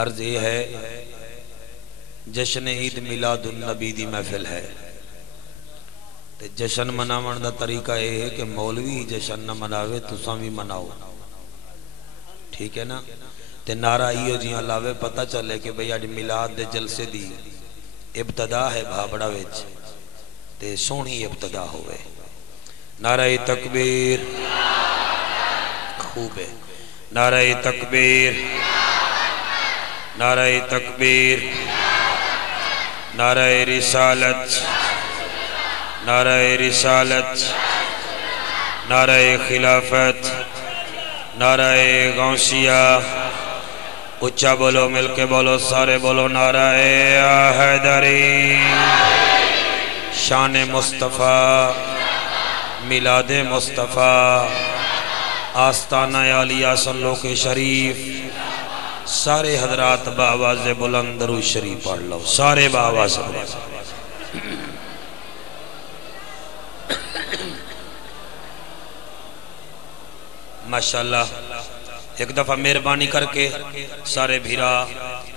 عرض یہ ہے جشن عید میلاد النبی دی محفل ہے تے جشن مناون دا طریقہ یہ ہے کہ مولوی جشن نہ مناوے تساں بھی مناؤ، ٹھیک ہے نا؟ تے نعرہ ایو جیاں لاوے پتہ چلے کہ بھئی اج میلاد دے جلسے دی ابتدا ہے بھابڑا وچ تے سونی ابتدا ہوئے۔ نعرہ تکبیر، خوب ہے، نعرہ تکبیر، نعرہ تکبیر، نعرہ رسالت، نعرہ رسالت، نعرہ خلافت، نعرہ غوثیہ، اچھا بولو، مل کے بولو، سارے بولو، نعرہ حیدری، شان مصطفیٰ، میلاد مصطفیٰ، آستانہ عالیہ صلو کے شریف، سارے حضرات بآواز بلند درود شریف پڑھ لو، سارے بآواز بلند۔ ماشاءاللہ ایک دفعہ مہربانی کر کے سارے بھیرا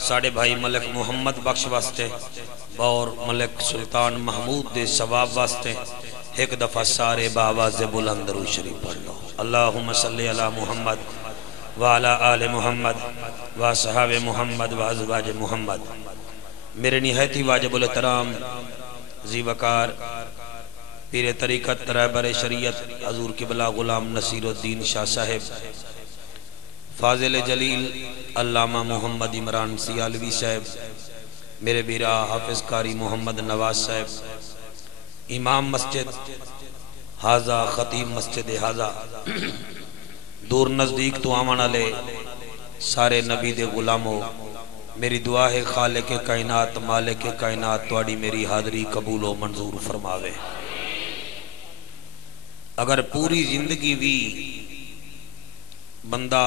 ساڑھے بھائی ملک محمد بخش واسطے اور ملک سلطان محمود دے ثواب واسطے ایک دفعہ سارے بآواز بلند درود شریف پڑھ لو۔ اللہم صلی علی محمد وعلی آل محمد وصحاب محمد وازواج محمد۔ میرے نہایتی واجب الاحترام ذی وقار پیر طریقت رہبر شریعت حضور قبلہ غلام نصیر الدین شاہ صاحب، فاضل جلیل علامہ محمد عمران سیالوی صاحب، میرے بیرا حافظ قاری محمد نواز صاحب، امام مسجد حاضہ، خطیب مسجد حاضہ، دور نزدیک تو آمانہ لے سارے نبی دے غلاموں، میری دعا ہے خالق کائنات مالک کائنات تواڈی میری حاضری قبول و منظور فرماوے۔ اگر پوری زندگی بھی بندہ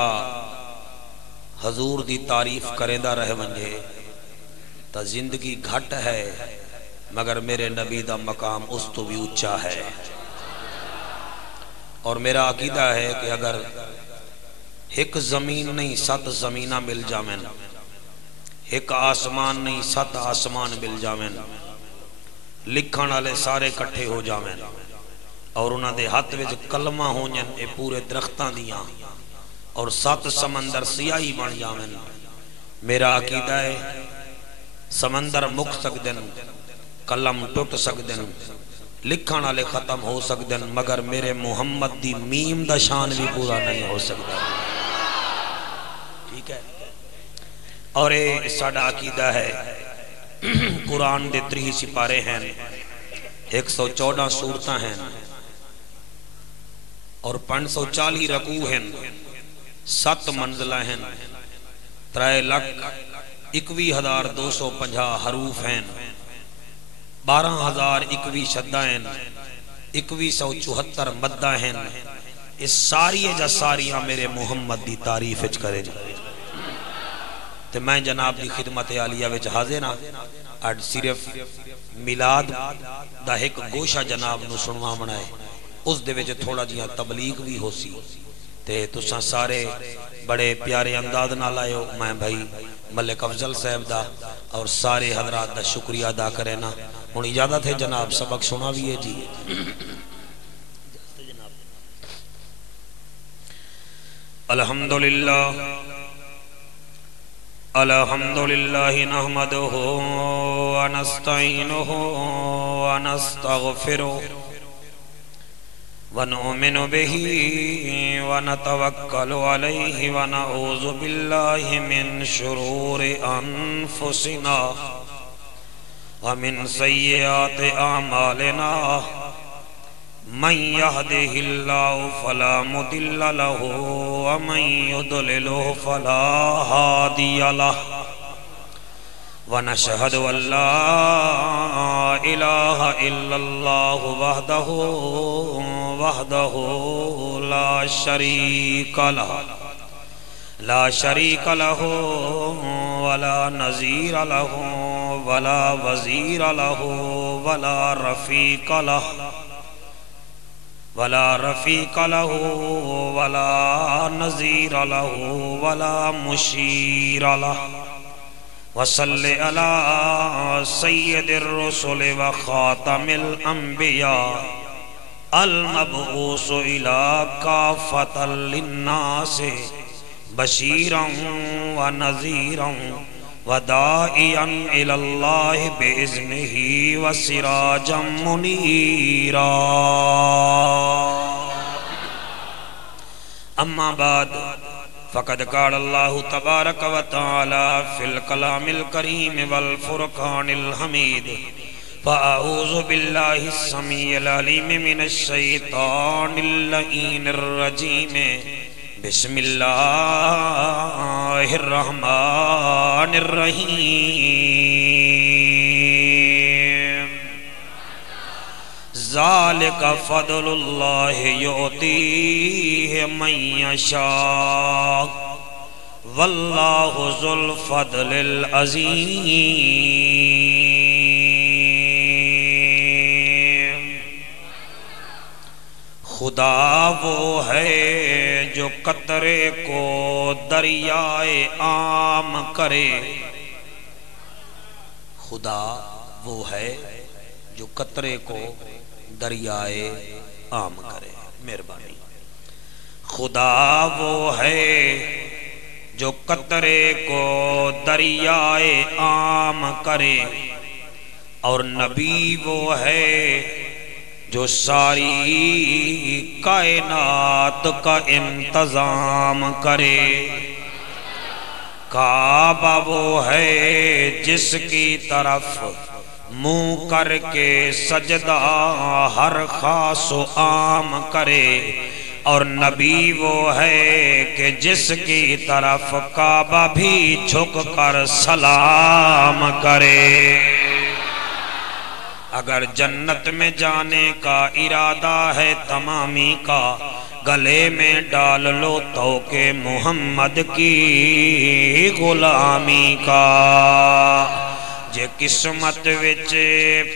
حضور دی تعریف کریندہ رہ ونجے تا زندگی گھٹ ہے، مگر میرے نبی دا مقام اس تو بھی اچھا ہے۔ اور میرا عقیدہ ہے کہ اگر ایک زمین نہیں 7 زمینہ مل جاویں، ایک آسمان نہیں 7 آسمان مل جاویں، لکھن والے سارے کٹھے ہو جاویں اور انہاں دے ہاتھ وچ کلمہ ہونیں اے پورے درختاں دیاں اور 7 سمندر سیاہی بن جاویں، میرا عقیدہ ہے سمندر مک سکدن، قلم ٹوٹ سکدن، لکھن والے ختم ہو سکدن، مگر میرے محمد دی میم دا شان بھی پورا نہیں ہو سکتا، ٹھیک ہے؟ اور اے ساڈا عقیدہ ہے قرآن دے 30 سپارے ہیں، 114 سورتاں ہیں اور 540 رکوع ہیں، 7 منزلہ ہیں، 3,21,250 حروف ہیں، 12,021 شدہ ہیں، 2174 مدہ ہیں، اس ساری جا ساریاں میرے محمد دی تعریف اچ کرے جائے۔ تو میں جناب دی خدمت عالیہ وچ حاضر نا، اج صرف میلاد دا ایک گوشہ جناب نو سنوا منائے، اس دے وچ تھوڑا جیاں تبلیغ بھی ہو سی تے تساں سارے بڑے پیارے انداز نال آئے ہو۔ میں بھائی ملک افضل صاحب دا اور سارے حضرات دا شکریہ ادا کرے نا۔ ہن اجازت ہے جناب سبق سنا بھی ہے جی۔ الحمدللہ الحمدللہ نحمدہ ونستعینہ ونستغفرہ ونؤمن به ونتوکل علیہ ونعوذ باللہ من شرور انفسنا ومن سیئات اعمالنا من يهده الله فلا مضل له ومن يضلل فلا هادي له ونشهد أن لا إله إلا الله وحده لا شريك له ولا نظير له ولا وزير له ولا رفيق له ولا رفيق له ولا نظير له ولا مشير له وصل على سید الرسل وخاتم الانبیاء المبعوث الى کافة للناس بشیرا ونذیرا وداعیا الى اللہ بإذنہ وسراجا منیرا. اما بعد فقد قال اللہ تبارک و تعالی فی الکلام الکریم والفرقان الحمید. فاعوذ باللہ السمیع العلیم من الشیطان اللعین الرجیم. بسم اللہ الرحمن الرحیم. ذالک فضل اللہ یؤتیہ من یشاء واللہ ذو الفضل العظیم. خدا وہ ہے جو قطرے کو دریائے عام کرے. خدا وہ ہے جو قطرے کو دریائے عام کرے. مہربانی. خدا وہ ہے جو قطرے کو دریائے عام کرے اور نبی وہ ہے جو ساری کائنات کا انتظام کرے. کعبہ وہ ہے جس کی طرف منہ کر کے سجدہ ہر خاص و عام کرے اور نبی وہ ہے کہ جس کی طرف کعبہ بھی جھک کر سلام کرے. اگر جنت میں جانے کا ارادہ ہے تمامی کا گلے میں ڈال لو توق محمد کی غلامی کا. جے قسمت وچ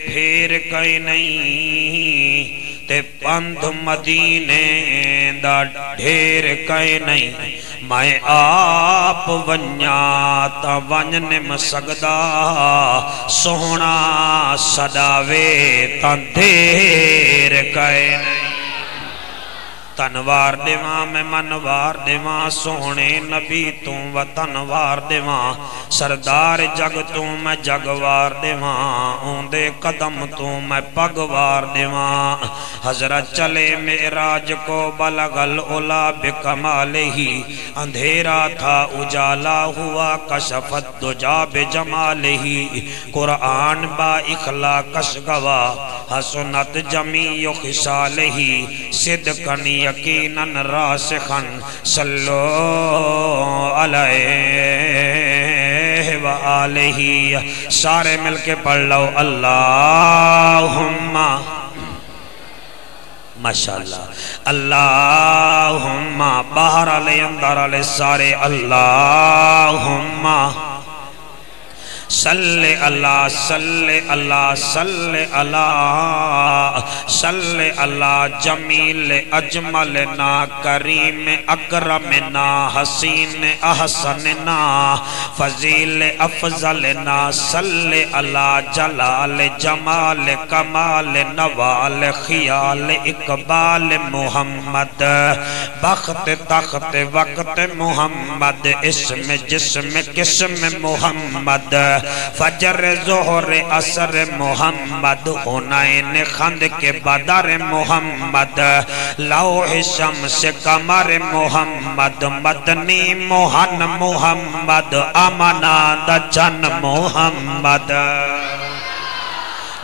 پھیر کئی نہیں تے پندھ مدینے دا ڈھیر کئی نہیں. میں آپ ونیا تا ونجن مسگدہ سونا صداوے تا دیر کئی نہیں. تنوار دیواں میں منوار دیواں سونے نبی تو وطنوار دیواں سردار جگ تو میں جگوار دیواں اوندے قدم تو میں پگوار دیواں. حضرت چلے معراج کو بلغ العلا بکمالہی اندھیرا تھا اجالا ہوا کشفت دجا بجمالہی. قرآن با اخلاقش گوا حسنت جمیع خصالہی صدقن یقیناً راسخاً صلو علیہ وآلہ. سارے مل کے پڑھ لو اللہم ماشاءاللہ اللہم باہر علیہ اندر علیہ سارے اللہم صلی اللہ صلی اللہ صلی اللہ صلی اللہ جمیل اجملنا کریم اکرمنا حسین احسننا فضیل افضلنا صلی اللہ جلال جمال کمال نوال خیال اقبال محمد بخت تخت وقت محمد اسم جسم قسم محمد فجر ظہر عصر محمد حنین خند کے بدر محمد لوح شمس قمر محمد مدنی موہن محمد امانات جن محمد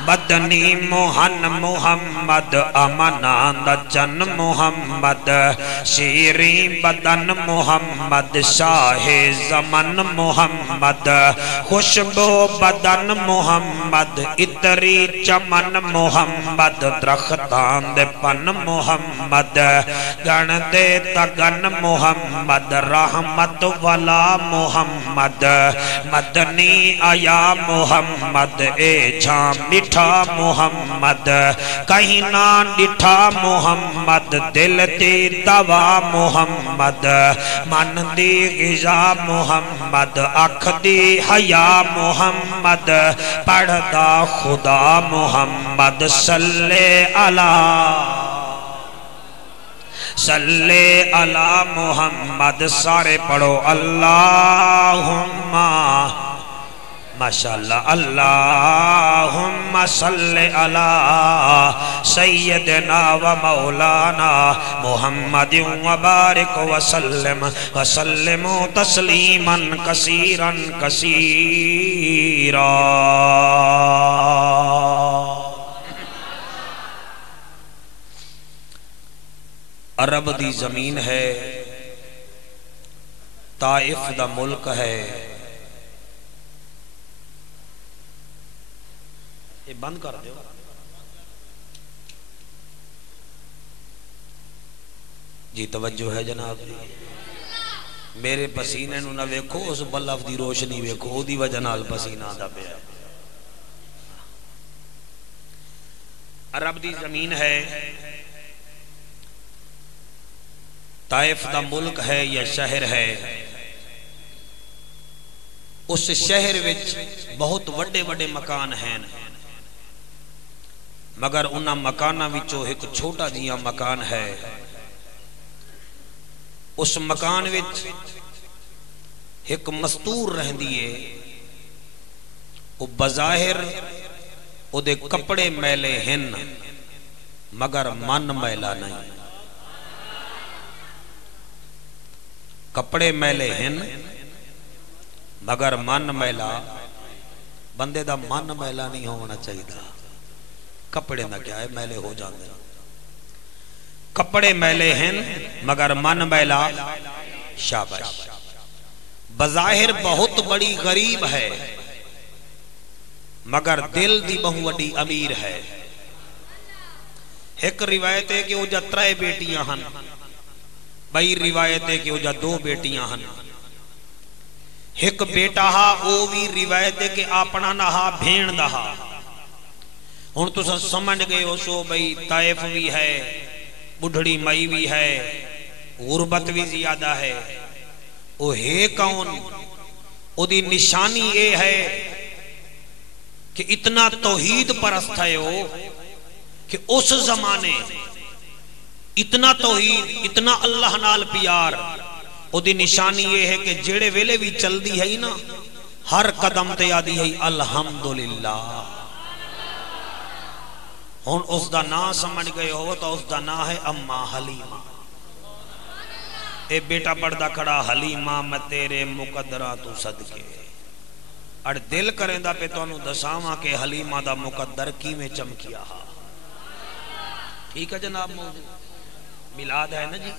مدنی موہن محمد امانات جن محمد شیریں بدن محمد شاہ زمن محمد خوشبو بدن محمد اتری چمن محمد درختان دے پن محمد گن دے تگن محمد رحمت والا محمد مدنی آیا محمد اے جھام ڈٹھا محمد کہیں نہ ڈٹھا محمد دل دی دوا محمد من دی غذا محمد اکھ دی حیا محمد پڑھدا خدا محمد صلی علی محمد سارے پڑھو اللہم ماشاءاللہ اللہم صلی علی سیدنا و مولانا محمد وبارک وسلم تسلیما کثیرا کثیرا عرب دی زمین ہے طائف دا ملک ہے یہ بند کر دو جی توجہ ہے جناب میرے پسینے نو نہ ویکھو اس بلف دی روشنی ویکھو دی وجہ نال پسینہ دا پیا عرب دی زمین ہے طائف دا ملک ہے یا شہر ہے اس شہر وچ بہت وڈے وڈے مکان ہیں مگر انہا مکانہ وچوں ایک چھوٹا جیا مکان ہے اس مکان وچ ایک مستور رہن دیئے وہ بظاہر وہ دے کپڑے میلے ہن مگر من میلا نہیں کپڑے میلے ہن مگر من میلا بندے دا من میلا نہیں ہونا چاہیے کپڑے نہ کیا ہے میلے ہو جاندے کپڑے میلے ہیں مگر من میلا شاباش بظاہر بہت بڑی غریب ہے مگر دل دی بہو وڈی امیر ہے ایک روایت ہے کہ وہ جا 3 بیٹیاں ہن بئی روایت ہے کہ وہ جا 2 بیٹیاں ہن ایک بیٹا ہا وہ بھی روایت ہے کہ اپنا نہا بھین دہا ہن تو سمجھ گئے ہو سو بھئی طائف بھی ہے بڑھڑی مئی بھی ہے غربت بھی زیادہ ہے وہ ہے کون وہ دی نشانی یہ ہے کہ اتنا توحید پرست ہے وہ کہ اس زمانے اتنا توحید اتنا اللہ نال پیار وہ دی نشانی یہ ہے کہ جڑے ویلے بھی چل دی ہے نا ہر قدم تے آدھی ہے الحمدللہ ہون اس دا نا سمجھ گئے ہو تو اس دا نا ہے اماں حلیمہ اے بیٹا پڑھدا کھڑا حلیمہ میں تیرے مقدرہ تو صدقے اڑ دل کریں دا پہ تو انہوں دساواں کہ حلیمہ دا مقدر کی میں چمکیا ہا ٹھیک ہے جناب موضوع میلاد ہے نا جی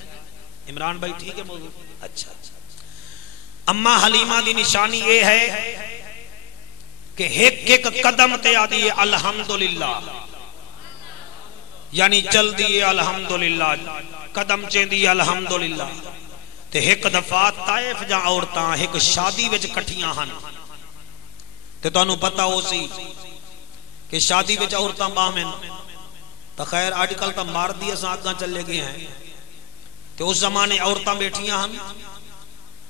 عمران بھائی ٹھیک ہے موضوع اچھا اماں حلیمہ دی نشانی یہ ہے کہ ایک قدم تے آدھی ہے الحمدللہ یعنی چل دیئے الحمدللہ قدم چین دیئے الحمدللہ تے ایک دفعہ طائف جا عورتاں ایک شادی وچ کٹھیاں ہن تے تو انہوں پتہ ہو سی کہ شادی وچ عورتاں باہمن تو خیر آج کل تا مار دیئے ساکاں چلے گئے ہیں تے اس زمانے عورتاں بیٹھیاں ہن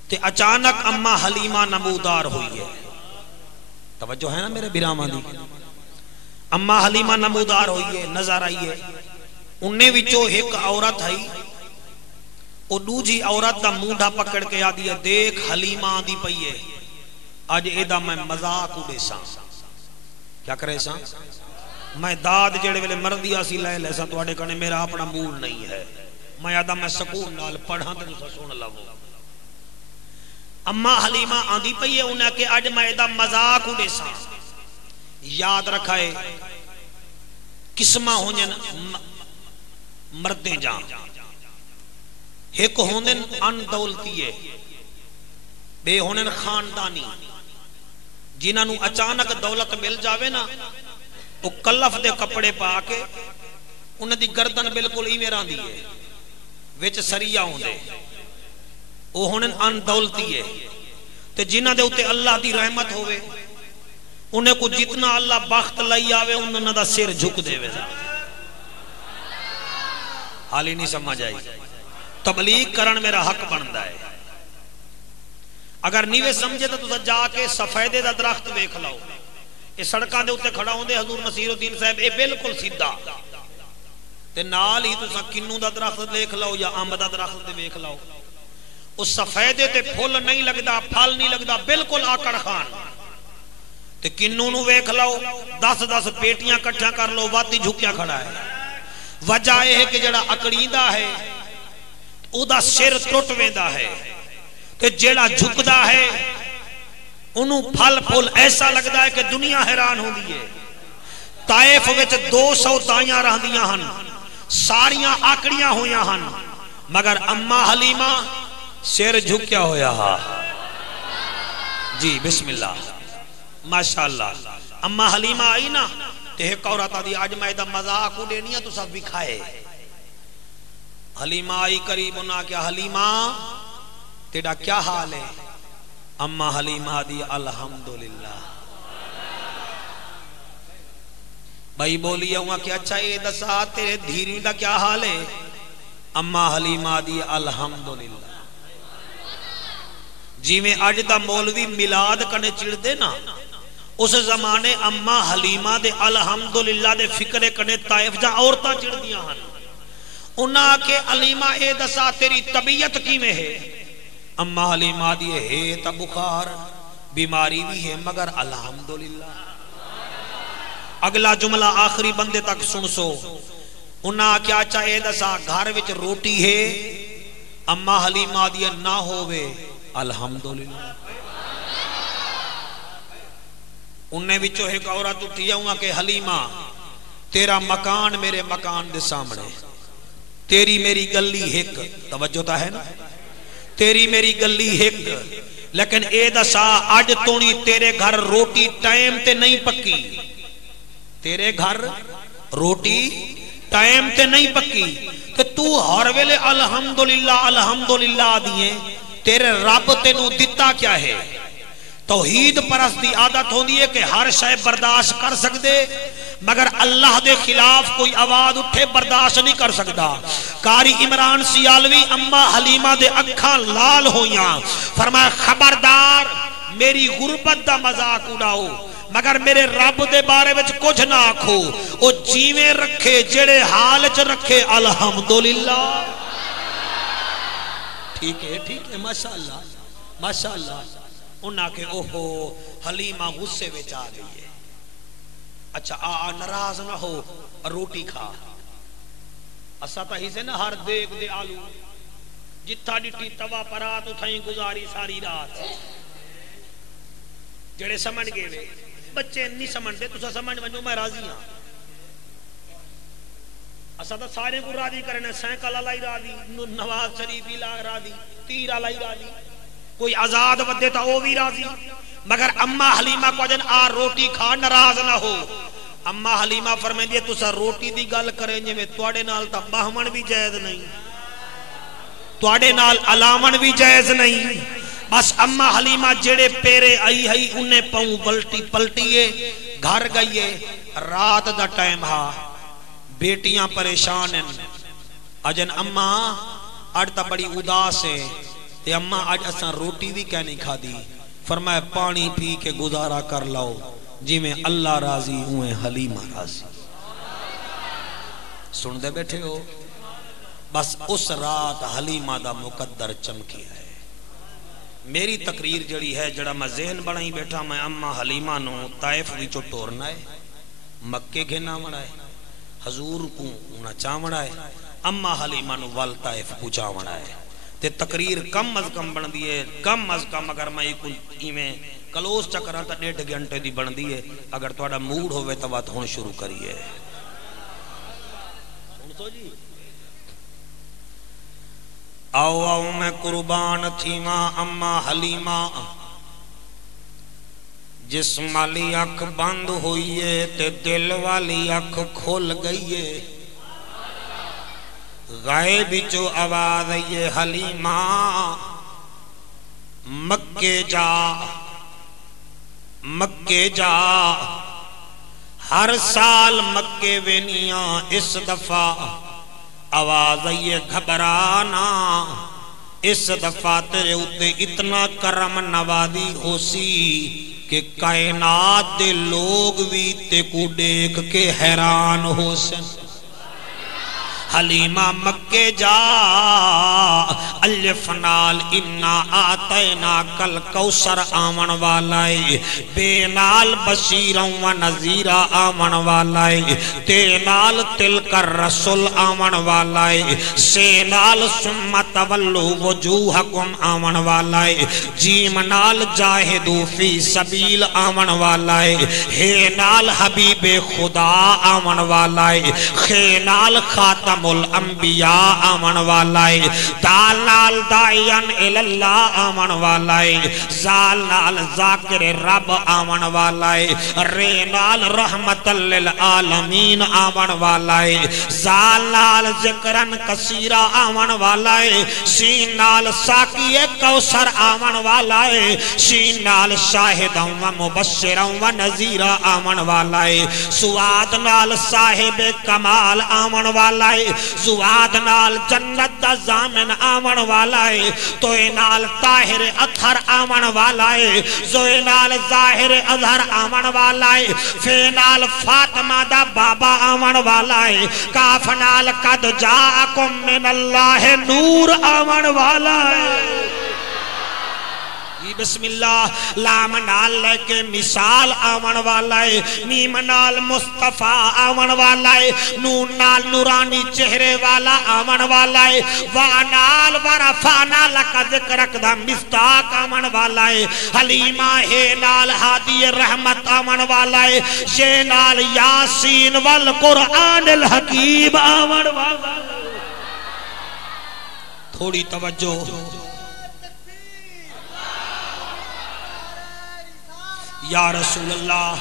تے اچانک اماں حلیمہ نمودار ہوئی ہے توجہ ہے نا میرے بیرامان دی اماں حلیمہ نمودار ہوئی ہے نظر آئی ہے انہیں وچو ایک عورت ہے وہ دوجی عورت دا مونڈا پکڑ کے آدھی ہے دیکھ حلیمہ آدھی پئی ہے آج ایدہ میں مذاق اڑے ساں کیا کرے ساں میں داد جڑے ویلے مردی آسی لے لے ساں تو آڑے کنے میرا اپنا موڈ نہیں ہے میں آدھا میں سکون نال پڑھاں تے نسا سن لگو اماں حلیمہ آدھی پئی ہے انہیں کہ آج میں ایدہ مذاق اڑے ساں یاد رکھائے قسمہ ہونین مردیں جان ایک ہونین ان دولتی ہے بے ہونین خاندانی جنہاں اچانک دولت مل جاوے نا وہ کلف دے کپڑے پا کے انہیں دی گردن بالکل ہی میران دی ہے ویچ سریہ ہوں دے وہ ہونین ان دولتی ہے تے جنہاں دے اتے اللہ دی رحمت ہوئے انہیں کو جتنا اللہ بخت لئی آوے انہوں دا سر جھک دے وے حالی نہیں سمجھ آئی تبلیغ کرن میرا حق بندا ہے اگر نیوے سمجھے تو جا کے سفیدے دا درخت دیکھ لاؤ یہ سڑکاں دے اوتے کھڑا ہوندے حضور نصیر الدین صاحب اے بالکل سیدھا تے نال ہی تساں کنوں دا درخت دیکھ لاؤ یا امب دا درخت دیکھ لاؤ اس سفیدے تے پھل نہیں لگدا پھل نہیں لگدا بالکل آکڑ خان تے کنوں نو ویکھ لاؤ 10 پیٹیاں کٹھا کر لو واتی جھکیا کھڑا ہے وجہ یہ ہے کہ جڑا اکڑیندا ہے او دا سر ٹوٹ ویندا ہے تے جڑا جھکدا ہے انہوں پھل پھل ایسا لگدا ہے کہ دنیا حیران ہو دی ہے طائف وچ 200 دائیاں رہ دیاں ہن ساریاں آکڑیاں ہویاں ہن مگر اما حلیمہ سر جھکیا ہویا ہا جی بسم اللہ ماشاءاللہ اما حلیمہ آئی نا تے ایک عورت دی آج میں دا مذاق اڑینیا تو سب بھی کھائے حلیمہ آئی قریب انہاں کیا حلیمہ تیڑا کیا حال ہے اما حلیمہ دی الحمدللہ بھائی بولی ہوں کہ اچھا یہ دسا تیرے دھیری دا کیا حال ہے اما حلیمہ دی الحمدللہ جی میں آج دا مولوی میلاد کنے چڑھ دے نا اس زمانے اما حلیمہ دے الحمدللہ دے فکرے کنے طائف جا عورتاں چڑھ دیا ہن انہاں کے حلیمہ اے دسا تیری طبیعت کی میں ہے اما حلیمہ دی ہے تا بخار بیماری بھی ہے مگر الحمدللہ اگلا جملہ آخری بندے تک سن سو انہاں کیا چاہے دسا گھر وچ روٹی ہے اما حلیمہ دی نہ ہووے الحمدللہ انہیں وچوں ایک عورت اٹھیا ہوا کہ حلیمہ تیرا مکان میرے مکان دے سامنے تیری میری گلی ایک توجہ تا ہے نا تیری میری گلی ایک لیکن اے دسا آج تونی تیرے گھر روٹی ٹائم تے نہیں پکی تیرے گھر روٹی ٹائم تے نہیں پکی تو ہر ویلے الحمدللہ الحمدللہ دیئے تیرے رب تینوں دیتا کیا ہے توحید پرست دی عادت ہوندی ہے کہ ہر شے برداشت کر سکتے مگر اللہ دے خلاف کوئی آواز اٹھے برداشت نہیں کر سکتا قاری عمران سیالوی اما حلیمہ دے اکھاں لال ہویاں فرمایا خبردار میری غربت دا مذاق اڑاؤ مگر میرے رب دے بارے وچ کچھ نہ آکھو او جیویں رکھے جڑے حال چ رکھے الحمدللہ ٹھیک ہے ماشاءاللہ ماشاءاللہ انہاں کے اوہو حلیمہ غصے وچ آ گئی ہے اچھا ناراض نہ ہو روٹی کھا اسا تا ہی سے نا ہر دیکھ دے آلو جتھا ڈٹی توا پرات اٹھائیں گزاری ساری رات جڑے سمجھ گئے وے بچے نہیں سمجھتے تو سمجھ ونجو میں راضی ہاں اسا تا سارے کو راضی کرنے سینکل علائی راضی نواز شریفی راضی تیر علائی راضی کوئی آزاد ودے تا وہ بھی راضی مگر اما حلیمہ کو جن آ روٹی کھا ناراض نہ ہو اما حلیمہ فرمائیں دیئے تسا روٹی دی گل کریں جے میں توڑے نال تا باہمن بھی جائز نہیں توڑے نال علامن بھی جائز نہیں بس اما حلیمہ جڑے پیرے آئی ہئی انہیں پاؤں پلٹیے گھر گئیے رات دا ٹائم ہا بیٹیاں پریشان ہیں اجن اما اڑتا بڑی اداس ہے تے اما آج اساں روٹی بھی کیا نہیں کھا دی فرمایا پانی پی کے گزارا کر لاؤ جی میں اللہ راضی ہوئے حلیمہ راضی سن دے بیٹھے ہو بس اس رات حلیمہ دا مقدر چمکیا ہے میری تقریر جڑی ہے جڑا میں ذہن بڑھائی بیٹھا میں اما حلیمہ نو طائف وچوں ٹورنا ہے مکے گھنا مڑا ہے حضور کو انہا چاوڑا ہے اما حلیمہ نو وال طائف پوچھاوڑا ہے تے تقریر کم از کم بن دیئے کم از کم اگر میں ایویں کلوز چکران تا 1.5 گھنٹے دی بن دیئے اگر توڑا موڈ ہوئے تو بات ہون شروع کریے سن جی آؤ میں قربان تھی ماں اما حلیمہ جس مالی اکھ بند ہوئیے تے دل والی اکھ کھول گئیے غائب جو آواز یہ حلیمہ مکے جا مکے جا ہر سال مکے وینیاں اس دفعہ آواز یہ گھبرانا اس دفعہ تیرے اتے اتنا کرم نوازی ہو سی کہ کائنات دے لوگ بھی تے کو دیکھ کے حیران ہو سن حلیمہ مکے جا الف نال انا آتینا کل کوثر آمن والائے بے نال بشیروں و نذیرہ آمن والائے تے نال تل کر رسول آمن والائے سے نال سمت ولو وجوہکم آمن والائے جیم نال جاہدو فی سبیل آمن والائے ہے نال حبیب خدا آمن والائے خے نال خاتم الانبیاء آمن والائے دال نال دائین الاللہ آمن والائے زال نال ذاکر رب آمن والائے رے نال رحمت للعالمین آمن والائے زال نال ذکرن کثیرہ آمن والائے سین نال ساکی کوثر آمن والائے شین نال شاہدوں و مبشروں و نذیرہ آمن والائے سواد نال صاحب کمال آمن والائے زواد نال جنت دا زامن آمن والائے توئے نال طاہر اطہر آمن والائے زوئے نال ظاہر اظہر آمن والائے فے نال فاطمہ دا بابا آمن والائے کاف نال قد جاءکم من اللہ نور آمن والائے بسم اللہ لام نال لے کے مثال آمن والائے میم نال مصطفیٰ آمن والائے نون نال نورانی چہرے والا آمن والائے وانال ورفانا لکا ذکرک دا مستاق آمن والائے حلیمہ ہے نال حادی رحمت آمن والائے یہ نال یاسین والقرآن الحکیم آمن والائے تھوڑی توجہ یا رسول اللہ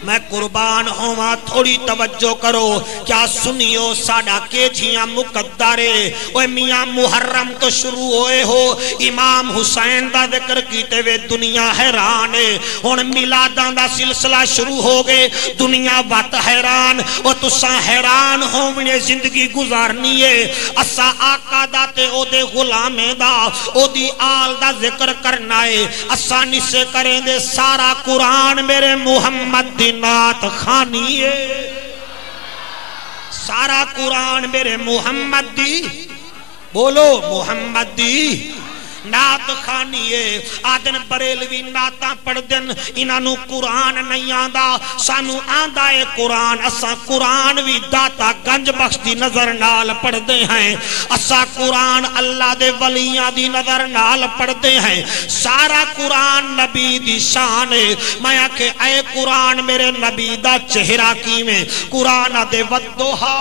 میں قربان ہوا تھوڑی توجہ کرو کیا سنیو ساڑا کے جھیاں مقدارے اوہ میاں محرم تو شروع ہوئے ہو امام حسین دا ذکر کیتے ہوئے دنیا حیرانے ان میلاداں دا سلسلہ شروع ہو گئے دنیا بات حیران اور تساں حیران ہو منہ زندگی گزارنی ہے اسا آقا دا تے او دے غلامے دا او دی آل دا ذکر کرنا ہے اسانی سے کریں دے سارا قرآن میرے محمد دی نات خانی ہے سارا قرآن میرے محمد دی بولو محمد دی نات خانی ہے آدن بریلوی ناتا پڑھ دن انہوں قرآن نہیں آندہ سانو آندہ ہے قرآن اسا قرآن وی داتا گنج بخش دی نظر نال پڑھ دے ہیں اسا قرآن اللہ دے ولیاں دی نظر نال پڑھ دے ہیں سارا قرآن نبی دی شان ہے میں کہ اے قرآن میرے نبی دا چہرہ کی میں قرآن دے ودوہا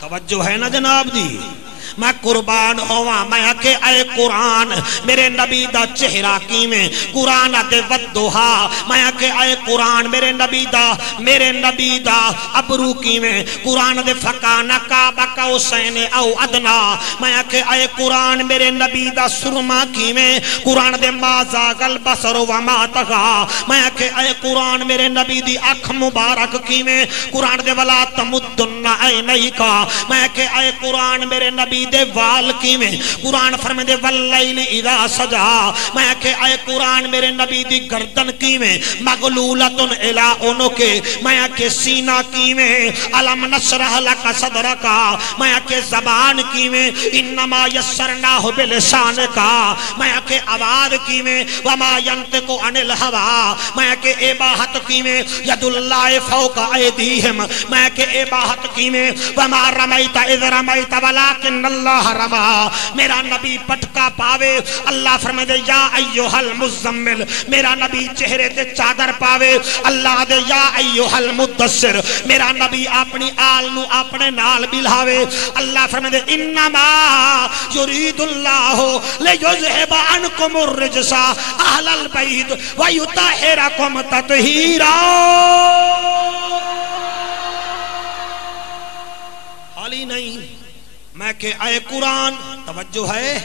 توجہ ہے نا جناب دی میں قربان ہوا میں کہ اے قرآن میرے نبی دا چہرہ کی میں قرآن دے ودوہا میں کہ اے قرآن میرے نبی دا ابرو کی میں قرآن دے فکانا کعبہ کا حسین او ادنا میں کہ اے قرآن میرے نبی دا سرما کی میں قرآن دے مازاغل بصر و ماتغا میں کہ اے قرآن میرے نبی دی اکھ مبارک کی میں قرآن دے ولا تمدن عینی کا میں کہ اے قرآن میرے نبی دے وال کی میں قرآن فرمے دے واللیل اذا سجا میں کہ اے قرآن میرے نبی دی گردن کی میں مغلولتن الہ انو کے میں کہ سینہ کی میں علم نشرح لکا صدرکا میں کہ زبان کی میں انما یسرناہ بلسان کا میں کہ آواز کی میں وما ینتقو عن الہوا میں کہ اباحت کی میں ید اللہ فوق ایدیہم میں کہ اباحت کی میں وما رمیت اذ رمیت ولیکن اللہ رما میرا نبی پٹکا پاوے اللہ فرمائے دے یا ایوہ المزمل میرا نبی چہرے تے چادر پاوے اللہ دے یا ایوہ المدثر میرا نبی اپنی آل نو اپنے نال بلھاوے اللہ فرمائے دے انما یرید اللہ لیذہب عنکم الرجسا اہل البیت ویطہرکم تطہیرا حالی نہیں میں کہ اے قرآن توجہ ہے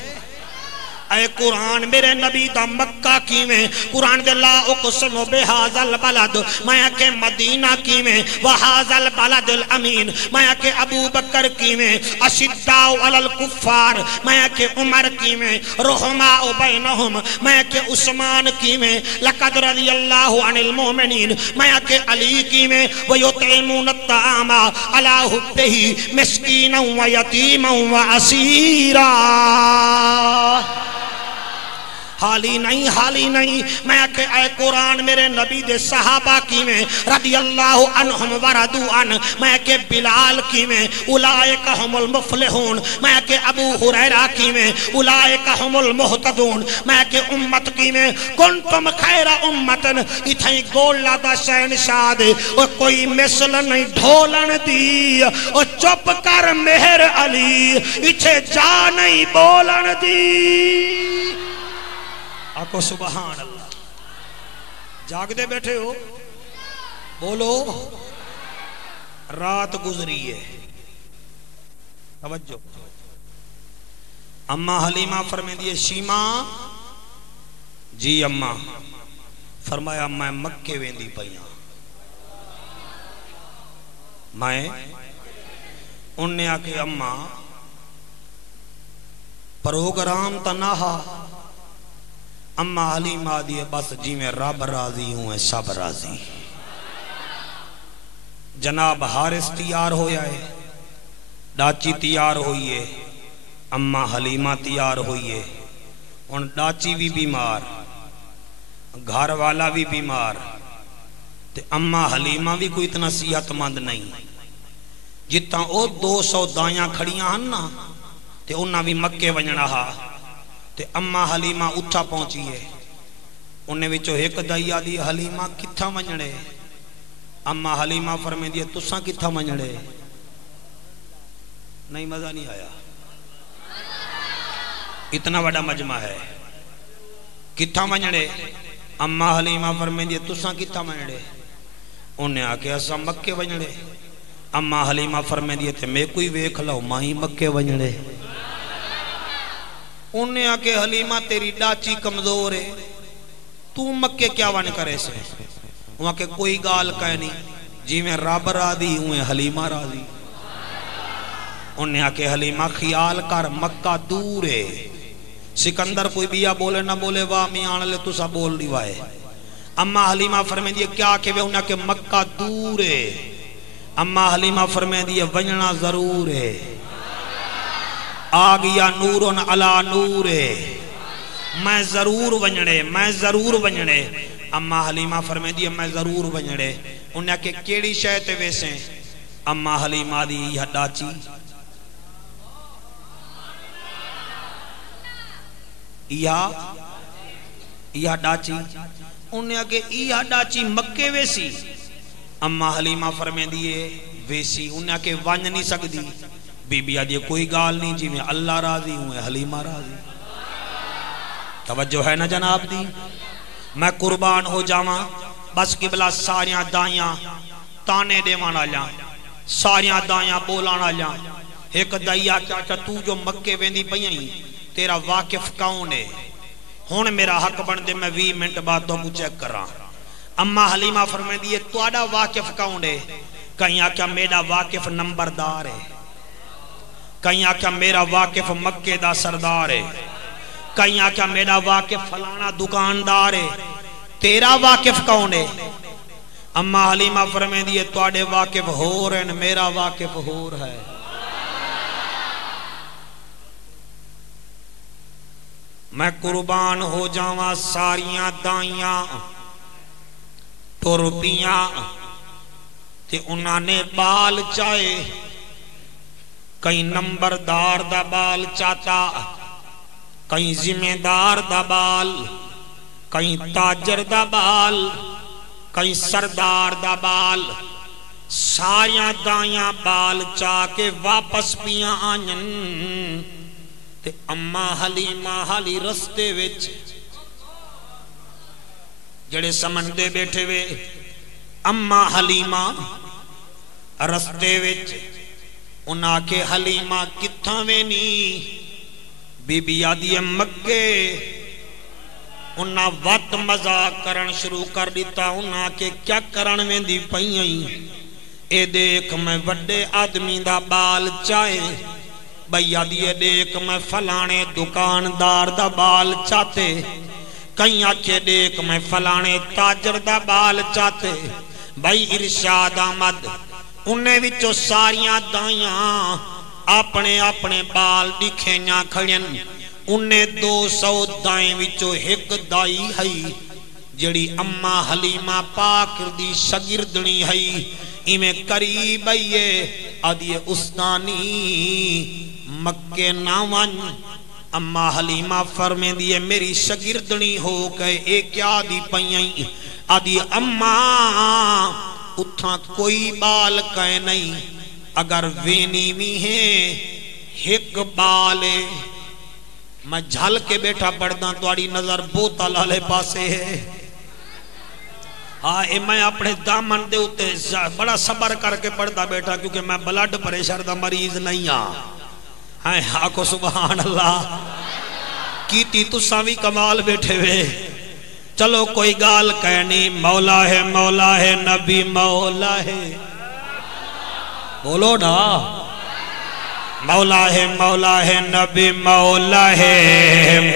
اے قرآن میرے نبی دا مکہ کیویں قرآن دے لا اقسم بہذل بلد میں کہ مدینہ کیویں وہذل بلد الامین میں کہ ابو بکر کیویں اشداء علی الکفار میں کہ عمر کیویں رحماء بینہم میں کہ عثمان کیویں لقد رضی اللہ عن المومنین میں کہ علی کیویں ویطعمون الطعام علی حبہ مسکینا ویتیما واسیرا حالی نہیں میں کہ اے قرآن میرے نبی دے صحابہ کیویں رضی اللہ عنہم وردو عن میں کہ بلال کیویں اولئک ہم المفلحون میں کہ ابو ہریرہ کیویں اولئک ہم المہتدون میں کہ امت کیویں کنتم خیر امتن اتھیں گولا دا شہنشاہ دے اور کوئی مثل نہیں ڈھولن دی اور چپ کر مہر علی اتھے جا نہیں بولن دی آکو سبحان اللہ جاگ دے بیٹھے ہو بولو رات گزری ہے توجہ اماں حلیمہ فرمائے دیئے شیمہ جی اماں فرمایا میں مکے ویندی پئیاں میں انہیں آکے اماں پروگرام تنہا اما حلیمہ دیئے بس جی میں رب راضی ہوں سب راضی جناب حارث تیار ہویا ہے ڈاچی تیار ہوئی ہے اما حلیمہ تیار ہوئی ہے ان ڈاچی بھی بیمار گھر والا بھی بیمار تے اما حلیمہ بھی کوئی اتنا صحت مند نہیں جتنا او 200 دائیاں کھڑیاں ہن نا تے انہاں بھی مکے ونجنا ہا تے اما حلیمہ اٹھا پہنچی ہے انہیں وچو ایک دائی آدھی حلیمہ کتھا منجڑے اما حلیمہ فرمے دیئے تساں کتھا منجڑے نہیں مزہ نہیں آیا اتنا بڑا مجمع ہے کتھا منجڑے اما حلیمہ فرمے دیئے تساں کتھا منجڑے انہیں آکے اسا مکے ونجڑے اما حلیمہ فرمے دیئے تے میں کوئی ویکھ لاؤ ماہی مکے ونجڑے انہیں آکے حلیمہ تیری ڈاچی کمزور ہے تو مکے کیا ون کرے سے وہاں کے کوئی گال کہہ نہیں جی میں رب راضی ہوں حلیمہ راضی انہیں آکے حلیمہ خیال کر مکہ دور ہے سکندر کوئی بیا بولے نہ بولے واہ میاں لے تو سا بول دی وائے اما حلیمہ فرمے دیئے کیا کہ وہ انہیں آکے مکہ دور ہے اما حلیمہ فرمے دیئے ونجنا ضرور ہے آگیا نورن علا نور میں ضرور ونجڑے اما حلیمہ فرمے دیئے میں ضرور ونجڑے انہیں کہ کیڑی شہتے ویسے اما حلیمہ دی یہ ڈاچی یہ ڈاچی انہیں کہ یہ ڈاچی مکے ویسی اما حلیمہ فرمے دیئے ویسی انہیں کہ ونج نہیں سکتی بی بی آدھی کوئی گال نہیں جی میں اللہ راضی ہوں حلیمہ راضی توجہ ہے نا جناب دی میں قربان ہو جاواں بس قبلہ ساریاں دائیاں تانے دیوانا لیا ساریاں دائیاں بولانا لیا ایک دائیا کیا تو جو مکے ویندی پئیں تیرا واقف کون ہے ہون میرا حق بن دے میں 20 منٹ بعد تو کو چیک کر رہا اما حلیمہ فرمائے دیئے توڑا واقف کون ہے کہیں آکیا میرا واقف نمبردار ہے کہیں آکیا میرا واقف مکے دا سردار ہے کہیں آکیا میرا واقف فلانا دکاندار ہے تیرا واقف کون ہے اما حلیمہ فرمائے دیئے توڑے واقف ہو رہے میرا واقف ہو رہا ہے میں قربان ہو جاواں ساریاں دائیاں ٹرپیاں تے انہاں نے بال چاہے کہیں نمبردار دا بال چاہتا کہیں ذمہ دار دا بال کہیں تاجر دا بال کہیں سردار دا بال ساریاں دائیاں بال چاہ کے واپس پیاں آنین تے اما حلیمہ حالی رستے وچ جڑے سمندے بیٹھے وے اما حلیمہ رستے وچ انہاں کے حلیمہ کتھاں وے نی بی بی آدھی مکے انہاں وقت مزاق کرن شروع کر دیتا انہاں کہ کیا کرن میں دی پئیں اے دیکھ میں وڈے آدمی دا بال چاہے بھئی آدھی اے دیکھ میں فلانے دکاندار دا بال چاہتے کہیں آکھے دیکھ میں فلانے تاجر دا بال چاہتے بھئی ارشاد آمد انہیں وچو ساریاں دائیاں اپنے اپنے بال دکھیاں کھڑین انہیں 200 دائیں وچو ایک دائی ہے جڑی اماں حلیمہ پاک دی شگردنی ہے ایمیں قریب ہے آدھی استانی مکے ناوان اماں حلیمہ فرمیں دیئے میری شگردنی ہو گئے ایک کیا دی پئیں آدھی اماں اتھا کوئی بال کہے نہیں اگر وینی بھی ہیں ایک بالے میں جھل کے بیٹھا پڑھتا توڑی نظر بوتا لالے پاسے ہے ہاں میں اپنے دامن دے ہوتے بڑا صبر کر کے پڑھتا بیٹھا کیونکہ میں بلڈ پریشر دا مریض نہیں ہاں آکو سبحان اللہ کیتی تو ساوی کمال بیٹھے ہوئے چلو کوئی گال کہنی مولا ہے نبی مولا ہے بولو نا مولا ہے نبی مولا ہے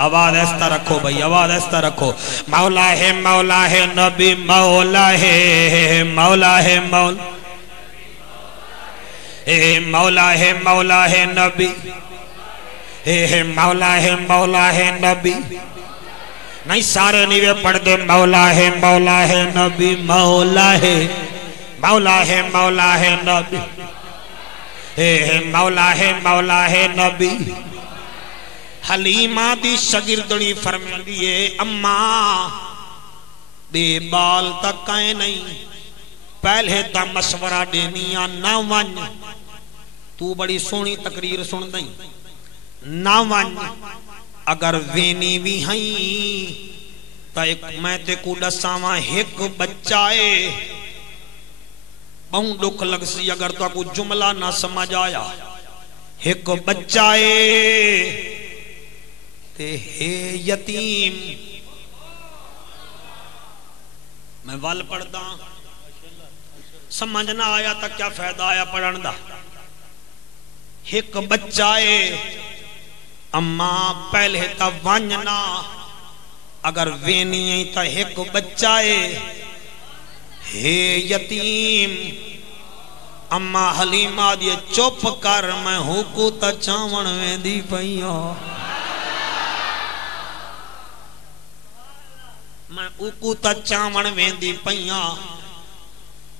آواز ایستا رکھو بھئی آواز ایستا رکھو مولا ہے نبی مولا ہے مولا ہے نبی مولا ہے نبی نہیں سارے نیوے پڑھ دے مولا ہے نبی مولا ہے نبی مولا ہے نبی حلیمہ دی شگردنی فرمائیں دیئے اماں بے بال تک کہیں نہیں پہلے تا مشورہ دینیا نہ ون تو بڑی سونی تقریر سن دیں نہ ون اگر وینی بھی ہیں تا ایک میں تے کو ڈساواں ایک بچائے بہن دکھ لگ سی اگر تو کو جملہ نہ سمجھ آیا ایک بچائے تے ہے یتیم میں وال پڑھتا سمجھ نہ آیا تا کیا فائدہ آیا پڑھن دا ایک بچائے اماں پہلے تا ونجنا اگر وینی ہے تا ایک بچائے ہے یتیم اماں حلیمہ دیئے چوپ کر میں ہوکو تا چاون میں دی پئیوں میں اوکو تا چاون میں دی پئیاں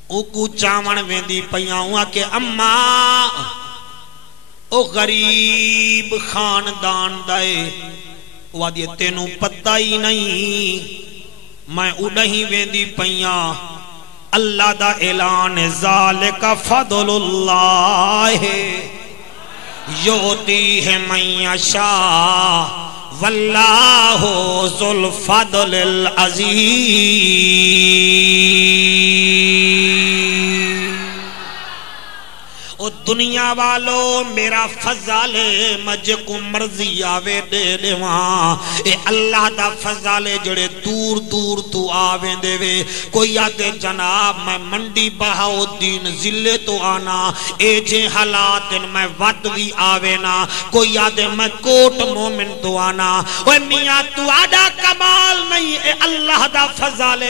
اوکو چاون میں دی پئیاں ہوا کہ اماں او غریب خاندان دائے وہ دیئے تینوں پتہ ہی نہیں میں اڑہی ویندی پئیاں اللہ دا اعلان ذالک فضل اللہ یوتی ہے من یشاء واللہ ذو الفضل العظیم او دنیا والو میرا فضل مجھے کو مرضی آوے دے دیواں اے اللہ دا فضل جڑے دور دور تو آوے دے وے کوئی آدھے جناب میں منڈی بہاؤ دین ضلع تو آنا اے جے حالات میں ود بھی آوے نا کوئی آدھے میں کوٹ مومن تو آنا اوے میاں تو آدھا کمال نہیں اے اللہ دا فضل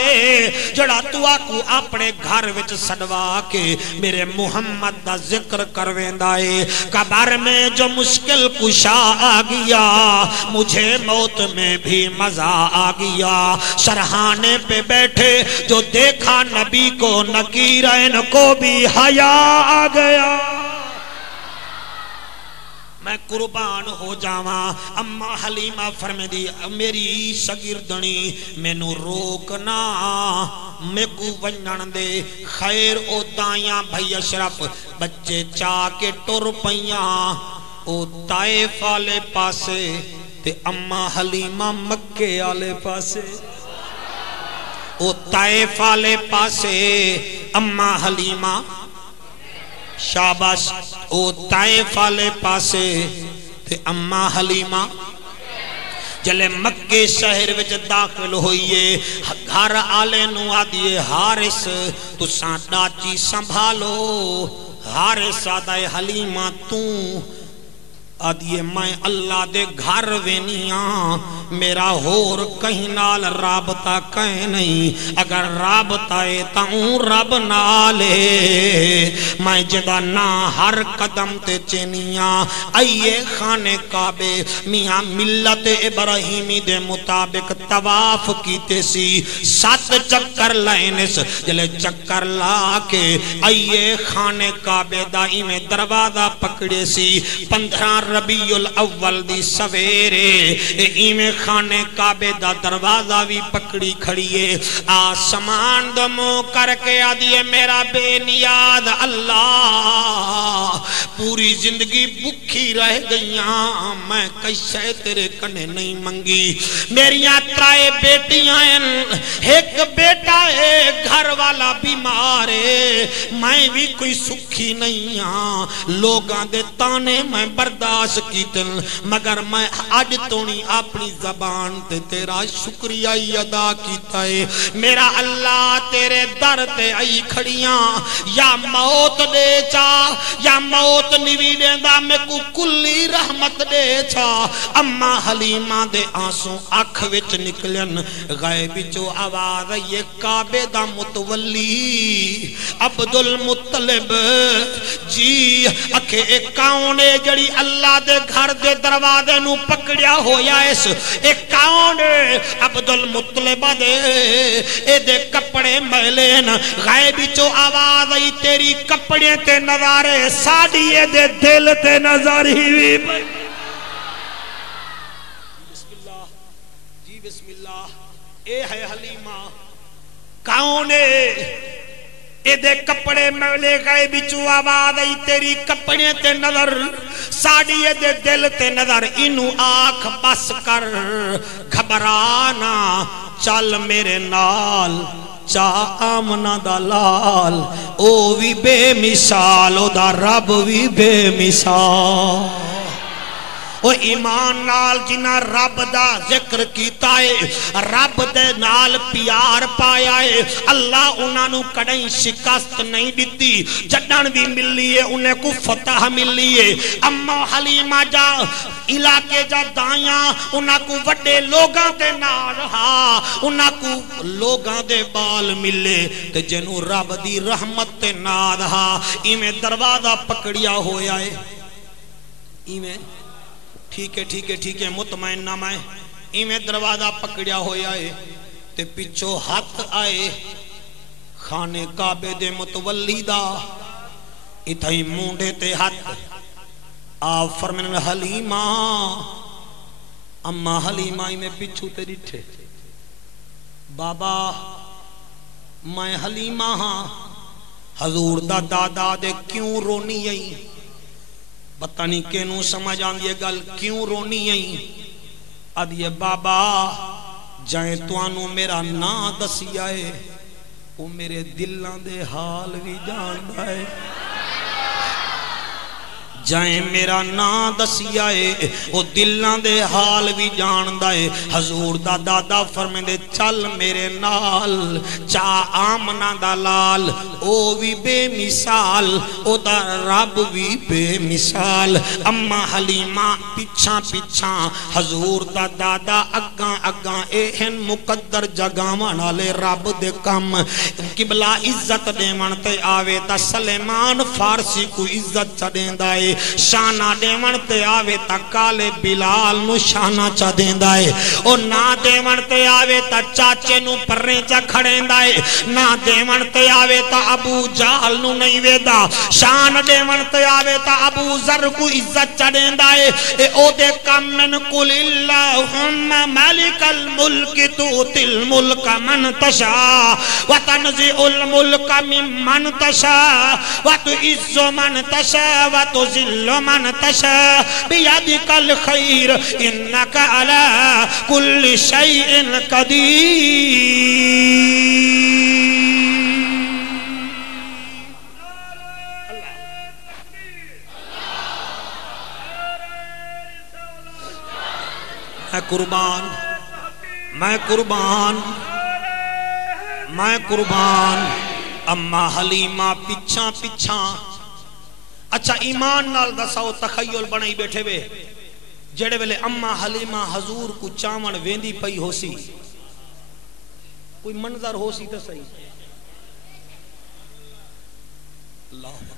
جڑا تو آکو اپنے گھر وچ سڑوا کے میرے محمد دا ذکر کرویں دائے قبر میں جو مشکل کشا آگیا مجھے موت میں بھی مزہ آگیا سرحانے پہ بیٹھے جو دیکھا نبی کو نکیرین کو بھی حیا آگیا میں قربان ہو جاواں اما حلیمہ فرمے دی میری شگردنی میں نو روکنا میں کو ونجن دے خیر او دائیاں بھئی اشرف بچے چاہ کے ٹر پئیاں او طائف آلے پاسے تے اما حلیمہ مکے آلے پاسے او طائف آلے پاسے اما حلیمہ شاباش او طائف والے پاسے تے اما حلیمہ جلے مکے شہر وچ داخل ہوئیے گھر آلے نو آدیے حارث تساں ڈاچی سنبھالو حارث آدھائے حلیمہ تو آدھیے میں اللہ دے گھر وینیاں میرا ہور کہیں نال رابطہ کہیں نہیں اگر رابطہ ہے تاؤں رب نالے میں جدا نا ہر قدم تے چینیاں آئیے خانے کعبے میاں ملت ابراہیمی دے مطابق طواف کیتے سی 7 چکر لائنس جلے چکر لا کے آئیے خانے کعبے دائی میں دروازہ پکڑے سی 15 ربیع الاول دی سویرے ایمیں خانے کعبے دا دروازہ بھی پکڑی کھڑیے آسمان دمو کر کے آدھیے میرا بے نیاد اللہ پوری زندگی بکھی رہ گئیاں میں کیسے تیرے کنے نہیں منگی میریاں 3 بیٹیاں ہیں ایک بیٹا ہے گھر والا بیمار ہے میں بھی کوئی سکھی نہیں ہاں لوگاں دے تانے میں برداشت کیتن مگر میں آج تونی اپنی زبان تے تیرا شکریہ ادا کیتا ہے میرا اللہ تیرے در تے آئی کھڑیاں یا موت دے چا یا موت نوی دے دا میں کو کلی رحمت دے چا اما حلیمہ دے آنسوں آنکھ وچ نکلن غیب جو آواز یہ کعبے دا متولی عبدالمطلب جی اکھے ایک کاؤنے جڑی اللہ دے گھر دے دروازے نو پکڑیا ہویا اس ایک کاؤنے عبدالمطلب دے اے دے کپڑے میلین غیبی چو آواز آئی تیری کپڑے تے نظارے ساڑی اے دے دل تے نظاری بھی بسم اللہ جی بسم اللہ اے ہے حلیمہ کاؤنے اے دے کپڑے مولے گئے بچو آواز آئی تیری کپڑے تے نظر ساڑی اے دے دل تے نظر انو آنکھ بس کر گھبرانا چل میرے نال چاہ آمنہ دا لال او بھی بے مثال او دا رب بھی بے مثال او ایمان نال جنہ رب دا ذکر کیتا ہے رب دے نال پیار پایا ہے اللہ انہوں کڑیں شکست نہیں دیتی جڑن بھی ملی ہے انہیں کو فتح ملی ہے اما حلیمہ جا علاقے جا دائیاں انہاں کو وڈے لوگاں دے نال رہا انہاں کو لوگاں دے بال ملے تے جنو رب دی رحمت تے نال رہا ایمیں دروازہ پکڑیا ہویا ہے ایمیں ٹھیک ہے مطمئن نہ میں ایمیں دروازہ پکڑیا ہویا ہے تے پچھو ہاتھ آئے خانے کعبے دے متولی دا اتھائی مونڈے تے ہاتھ آپ فرمین حلیمہ اما حلیمہ ایمیں پچھو تے ڈٹھے بابا میں حلیمہ ہاں حضور دا دادا دے کیوں رونی آئی پتہ نہیں کینوں سمجھ آن یہ گل کیوں رونی آئی اد یہ بابا جائیں توانوں میرا نا دسی آئے وہ میرے دلان دے حال بھی جان دائے جائیں میرا نا دسی آئے وہ دلان دے حال بھی جان دائے حضور دا دادا فرمین دے چل میرے نال چاہ آمنہ دا لال او بھی بے مثال او دا رب بھی بے مثال اما حلیمہ پچھاں پچھاں حضور دا دادا اگاں اگاں اہن مقدر جگاواں نالے رب دے کم قبلہ عزت دے منتے آوے تا سلیمان فارسی کو عزت چڑھیں دائے شانہ دیون تے آوے تا کالے بلال نو شانہ چا دیں دائے او نا دیون تے آوے تا چاچے نو پریں چا کھڑیں دائے نا دیون تے آوے تا ابو جال نو نہیں ویدا شان دیون تے آوے تا ابو ذر کو عزت چا دیں دائے اے او دے کم من قل اللہم مالک الملک توتی الملک من تشا وتنزع الملک من تشا وتعز من تشا وتذل من تشا بیدک الخیر انکا علی کل شیء قدیر میں قربان اما حلیمہ پچھا پچھا اچھا ایمان نال دساؤ تخیل بنائی بیٹھے وے جڑے ویلے اما حلیمہ حضور کو چاون ویندی پئی ہو سی کوئی منظر ہو سی تو صحیح اللہ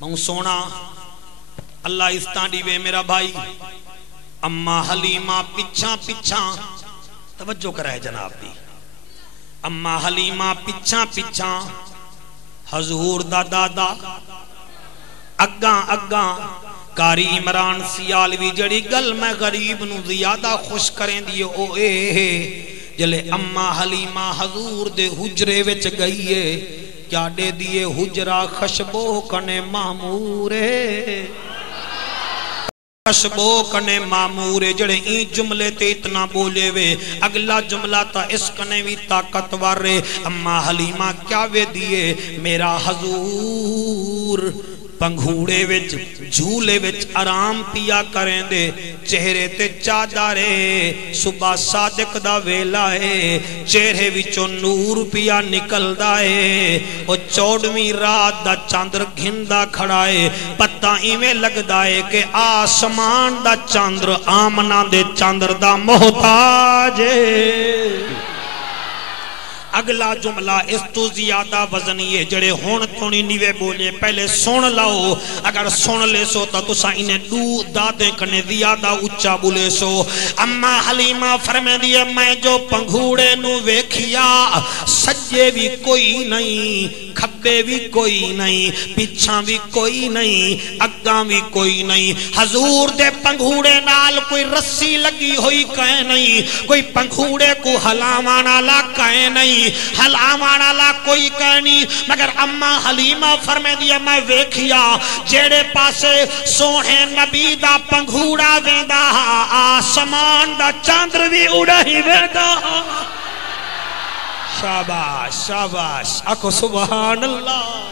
موں سونا اللہ استانڈی وے میرا بھائی اما حلیمہ پچھا پچھا توجہ کرائے جناب دی اما حلیمہ پچھا پچھا حضور دا دادا اگاں اگاں کاری عمران سیالوی جڑی گل میں غریب نو زیادہ خوش کریں دیئے او اے جلے اما حلیمہ حضور دے حجرے وچ گئیے کیا دے دیئے حجرہ خشبو کنے معمورے خشبو کنے معمورے جڑے این جملے تے اتنا بولے وے اگلا جملہ تا اس کنے وی طاقتور رے اما حلیمہ کیا وے دیئے میرا حضور پنگھوڑے وچ جھولے وچ آرام پیا کریں دے چہرے تے چادرے صبح صادق دا ویلا ہے چہرے وچوں نور پیا نکل دائے او چوڑویں رات دا چاندر گھندا کھڑائے پتہ ایویں لگ دائے کہ آسمان دا چاندر آمنہ دے چاندر دا محتاج ہے اگلا جملہ اس تو زیادہ وزنیے جڑے ہون تھونی نیوے بولے پہلے سن لاؤ اگر سن لے سو تا تو سا انہیں دو دادیں کنے زیادہ اچھا بولے سو اما حلیمہ فرمے دیئے میں جو پنگھوڑے نو ویکھیا سجے بھی کوئی نہیں کھبے بھی کوئی نہیں پیچھا بھی کوئی نہیں اگاں بھی کوئی نہیں حضور دے پنگھوڑے نال کوئی رسی لگی ہوئی کہے نہیں کوئی پنگھوڑے کو ہلاوانا لا کہے نہیں ہلاوانا لا کوئی کہے نہیں مگر اما حلیمہ فرمے دیا میں ویکھیا جیڑے پاسے سوہے نبی دا پنگھوڑا ویندا آسمان دا چاندر بھی اڑا ہی ویندا شاباش شاباش اکو سبحان اللہ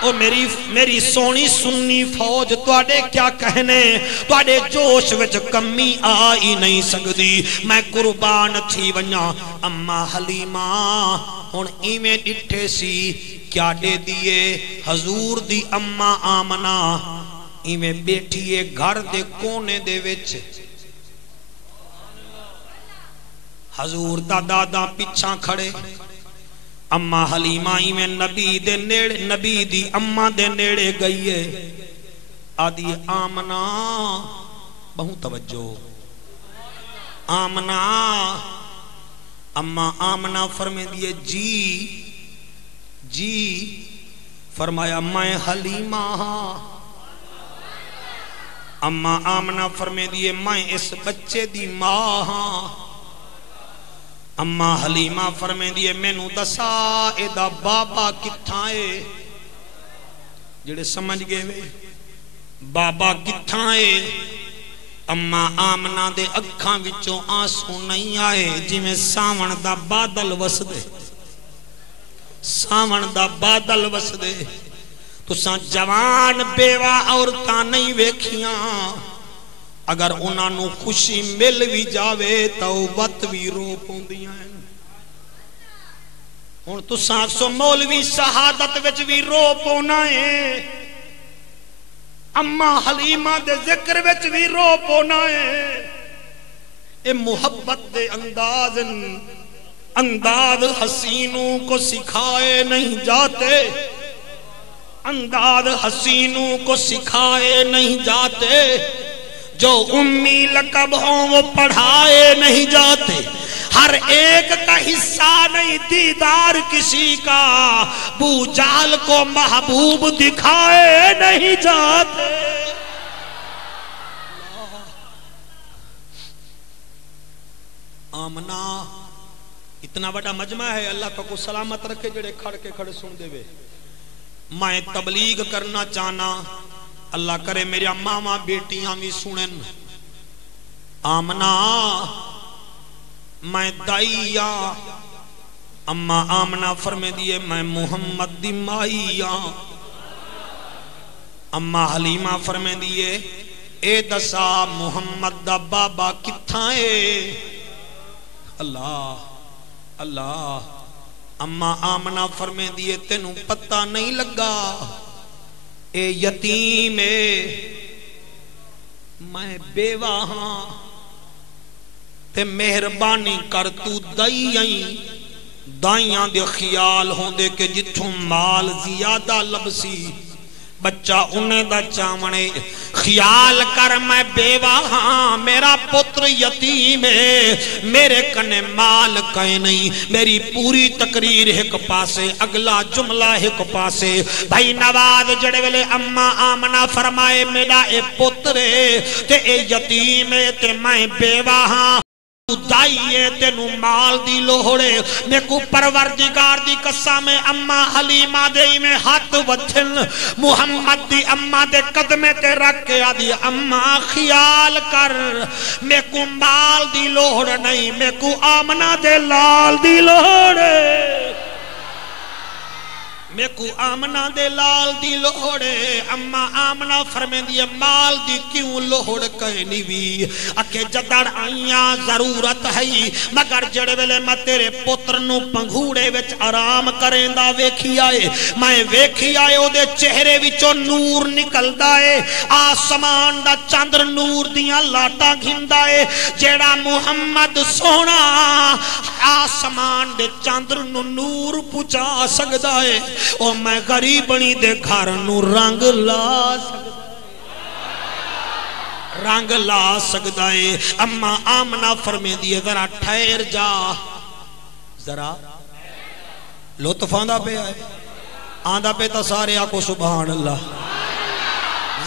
او میری سونی سنی فوج توڑے کیا کہنے توڑے جوش وچ کمی آئی نہیں سکتی میں قربان تھی ونیا اما حلیمہ ہون ایمیں ڈٹھے سی کیا دے دیئے حضور دی اما آمنہ ایمیں بیٹھیے گھر دے کونے دے وچ حضور دا دادا پیچھا کھڑے اما حلیمہ میں نبی دے نیڑے نبی دی اما دے نیڑے گئیے آدھی آمنہ بہت توجہ آمنہ اما آمنہ فرمے دیئے جی فرمایا میں حلیمہ اما آمنہ فرمے دیئے میں اس بچے دی ماں ہاں اما حلیمہ فرمے دیئے مینو دسا ایدہ بابا کتھائے جڑے سمجھ گئے وے بابا کتھائے اما آمنہ دے اکھاں وچوں آنسو نہیں آئے جی میں ساون دا بادل وس دے ساون دا بادل وس دے تو ساں جوان بیوہ عورتاں نہیں ویکھیاں اگر انہاں نو خوشی مل بھی جاوے تو وقت بھی رو پوندیاں ہیں ہن تو سو مولوی شہادت وچ بھی رو پونا ہے اما حلیمہ دے ذکر وچ بھی رو پونا ہے اے محبت دے انداز حسینوں کو سکھائے نہیں جاتے انداز حسینوں کو سکھائے نہیں جاتے جو امی لقب ہوں وہ پڑھائے نہیں جاتے ہر ایک کا حصہ نہیں دیدار کسی کا بو جال کو محبوب دکھائے نہیں جاتے آمنہ اتنا بڑا مجمع ہے اللہ کا کو سلامت رکھے جڑے کھڑ کے کھڑے سن دے وے میں تبلیغ کرنا چاہنا اللہ کرے میرے ماما بیٹیاں بھی سنن آمنہ میں دائیا اما آمنہ فرمے دیئے میں محمد دی مائیا اما حلیمہ فرمے دیئے اے دسا محمد دا بابا کتھاں اے؟ اللہ اللہ اما آمنہ فرمے دیے تینوں پتہ نہیں لگا اے یتیم اے میں بیوہ ہاں تے مہربانی کر تو دائیاں دے خیال ہوں دے کہ جتھوں مال زیادہ لبسی بچہ انہیں دا چاونے خیال کر میں بیوہ ہاں میرا پتر یتیم ہے میرے کنے مال کہیں نہیں میری پوری تقریر ایک پاسے اگلا جملہ ایک پاسے بھائی نواز جڑے ویلے اما آمنہ فرمائے میرا اے پتر ہے تے اے یتیم ہے تے میں بیوہ ہاں دائیے تینو مال دی لوڑے میں کو پروردگار دی قسم اما حلیمہ دے میں ہاتھ وچھن محمد دی اما دے قدمے تے رکھ کے آدھی اما خیال کر میں کو مال دی لوڑ نہیں میں کو آمنہ دے لال دی لوڑے میں کو آمنہ دے لال دی لوڑے اما آمنہ فرمیں دیئے مال دی کیوں لوڑ کہنی بھی اکھے جدڑ آئیاں ضرورت ہے مگر جڑے ویلے میں تیرے پتر نو پنگھوڑے وچ آرام کریں دا ویکھی آئے میں ویکھی آئے او دے چہرے وچوں نور نکل دائے آسمان دا چندر نور دیاں لاٹا گھندائے جیڑا محمد سونا آسمان دے چندر نو نور پچا سکدائے او میں غریبنی دے گھر نو رنگ لا سکدا ہے اما آمنہ فرمے دیے ذرا ٹھہر جا ذرا لطف آندہ پہ آئے آندہ پہ تا سارے آکو سبحان اللہ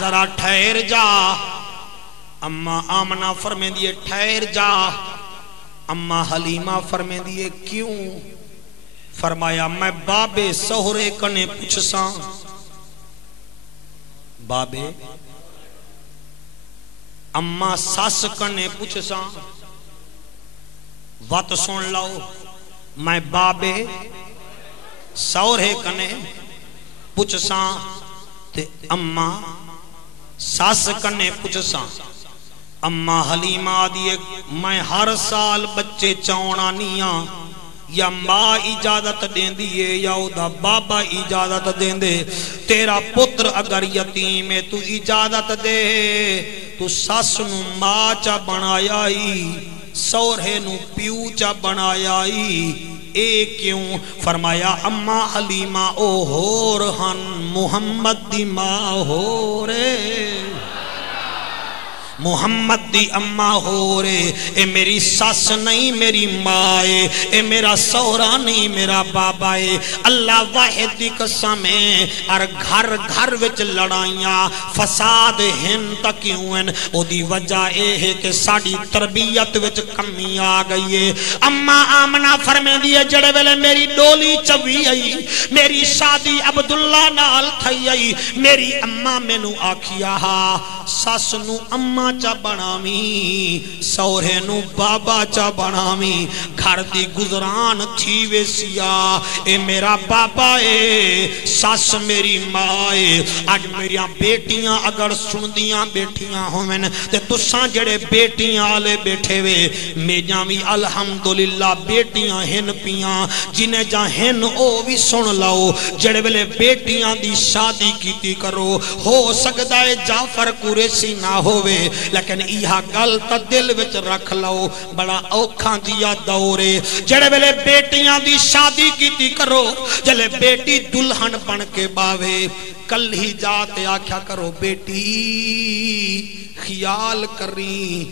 ذرا ٹھہر جا اما آمنہ فرمے دیے ٹھہر جا اما حلیمہ فرمے دیے کیوں فرمایا میں بابے سہرے کنے پوچھساں بابے اما ساس کنے پوچھساں وات سن لو میں بابے سہرے کنے پوچھساں تے اما ساس کنے پوچھساں اما حلیمہ دیئے میں ہر سال بچے چاونا نیاں یا ماں اجازت دین دیئے یا دا بابا اجازت دین دے تیرا پتر اگر یتیم ہے تو اجازت دے تو ساس نو ماں چا بنایائی سورے نو پیو چا بنایائی اے کیوں فرمایا اما حلیمہ او ہور ہن محمد دی ماں ہورے محمد دی اما ہو رے اے میری ساس نہیں میری ماں اے میرا سورا نہیں میرا بابا اے اللہ واحد دی قسم ہے اور گھر گھر وچ لڑائیاں فساد ہن تکیوں ہیں او دی وجہ اے ہے کہ ساڑی تربیت وچ کمی آ گئی ہے اما آمنہ فرمے دیئے جڑے ویلے میری ڈولی چوی آئی میری شادی عبداللہ نال تھئی آئی میری اما میں نو آکھیا ہا ساس نو اما چا بنامی سورے نو بابا چا بنامی گھر دی گزران تھی ویسیا اے میرا بابا اے ساس میری ماں اے آج میریاں بیٹیاں اگر سندیاں بیٹیاں ہوئن تے تساں جڑے بیٹیاں آلے بیٹھے وے میجاں بھی الحمدللہ بیٹیاں ہن پیاں جنہیں جا ہن او بھی سن لاؤ جڑے ویلے بیٹیاں دی شادی کیتی کرو ہو سکتا ہے جعفر قریشی نہ ہوئے لیکن ایہا گل تا دل وچ رکھ لو بڑا اوکھاں دیا دورے جڑے ویلے بیٹیاں دی شادی کیتی کرو جلے بیٹی دلہن بن کے باوے کل ہی جاتے آکھیا کرو بیٹی خیال کری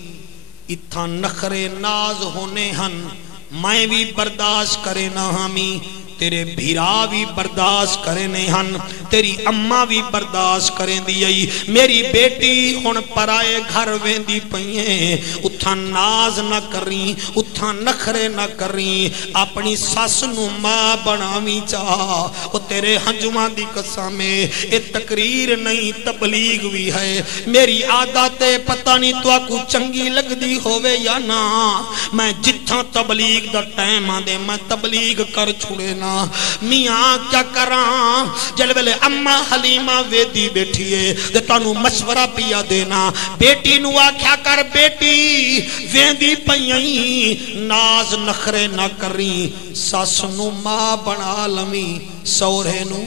اتھا نخرے ناز ہونے ہن میں بھی برداشت کرے نہ ہمی تیرے بھیرا بھی برداشت کرے نہیں تیری اماں بھی برداشت کریں دی میری بیٹی ہن پرائے گھر ویندی پئیں اتھا ناز نہ کریں اتھا نخرے نہ کریں اپنی ساس نو ماں بناویں چاہ وہ تیرے ہنجوان دی قسمیں اے تقریر نہیں تبلیغ بھی ہے میری عادت پتہ نہیں تو آکو چنگی لگ دی ہوئے یا نا میں جتھا تبلیغ دا ٹائم آدے میں تبلیغ کر چھوڑے نا میاں کیا کراں جل ویلے اما حلیمہ ویدی بیٹھیے تے تانوں مشورہ پیا دینا بیٹی نو آکھیا کر بیٹی ویندی پئیں ناز نخرے نہ کریں ساس نو ماں بنا لویں سورے نو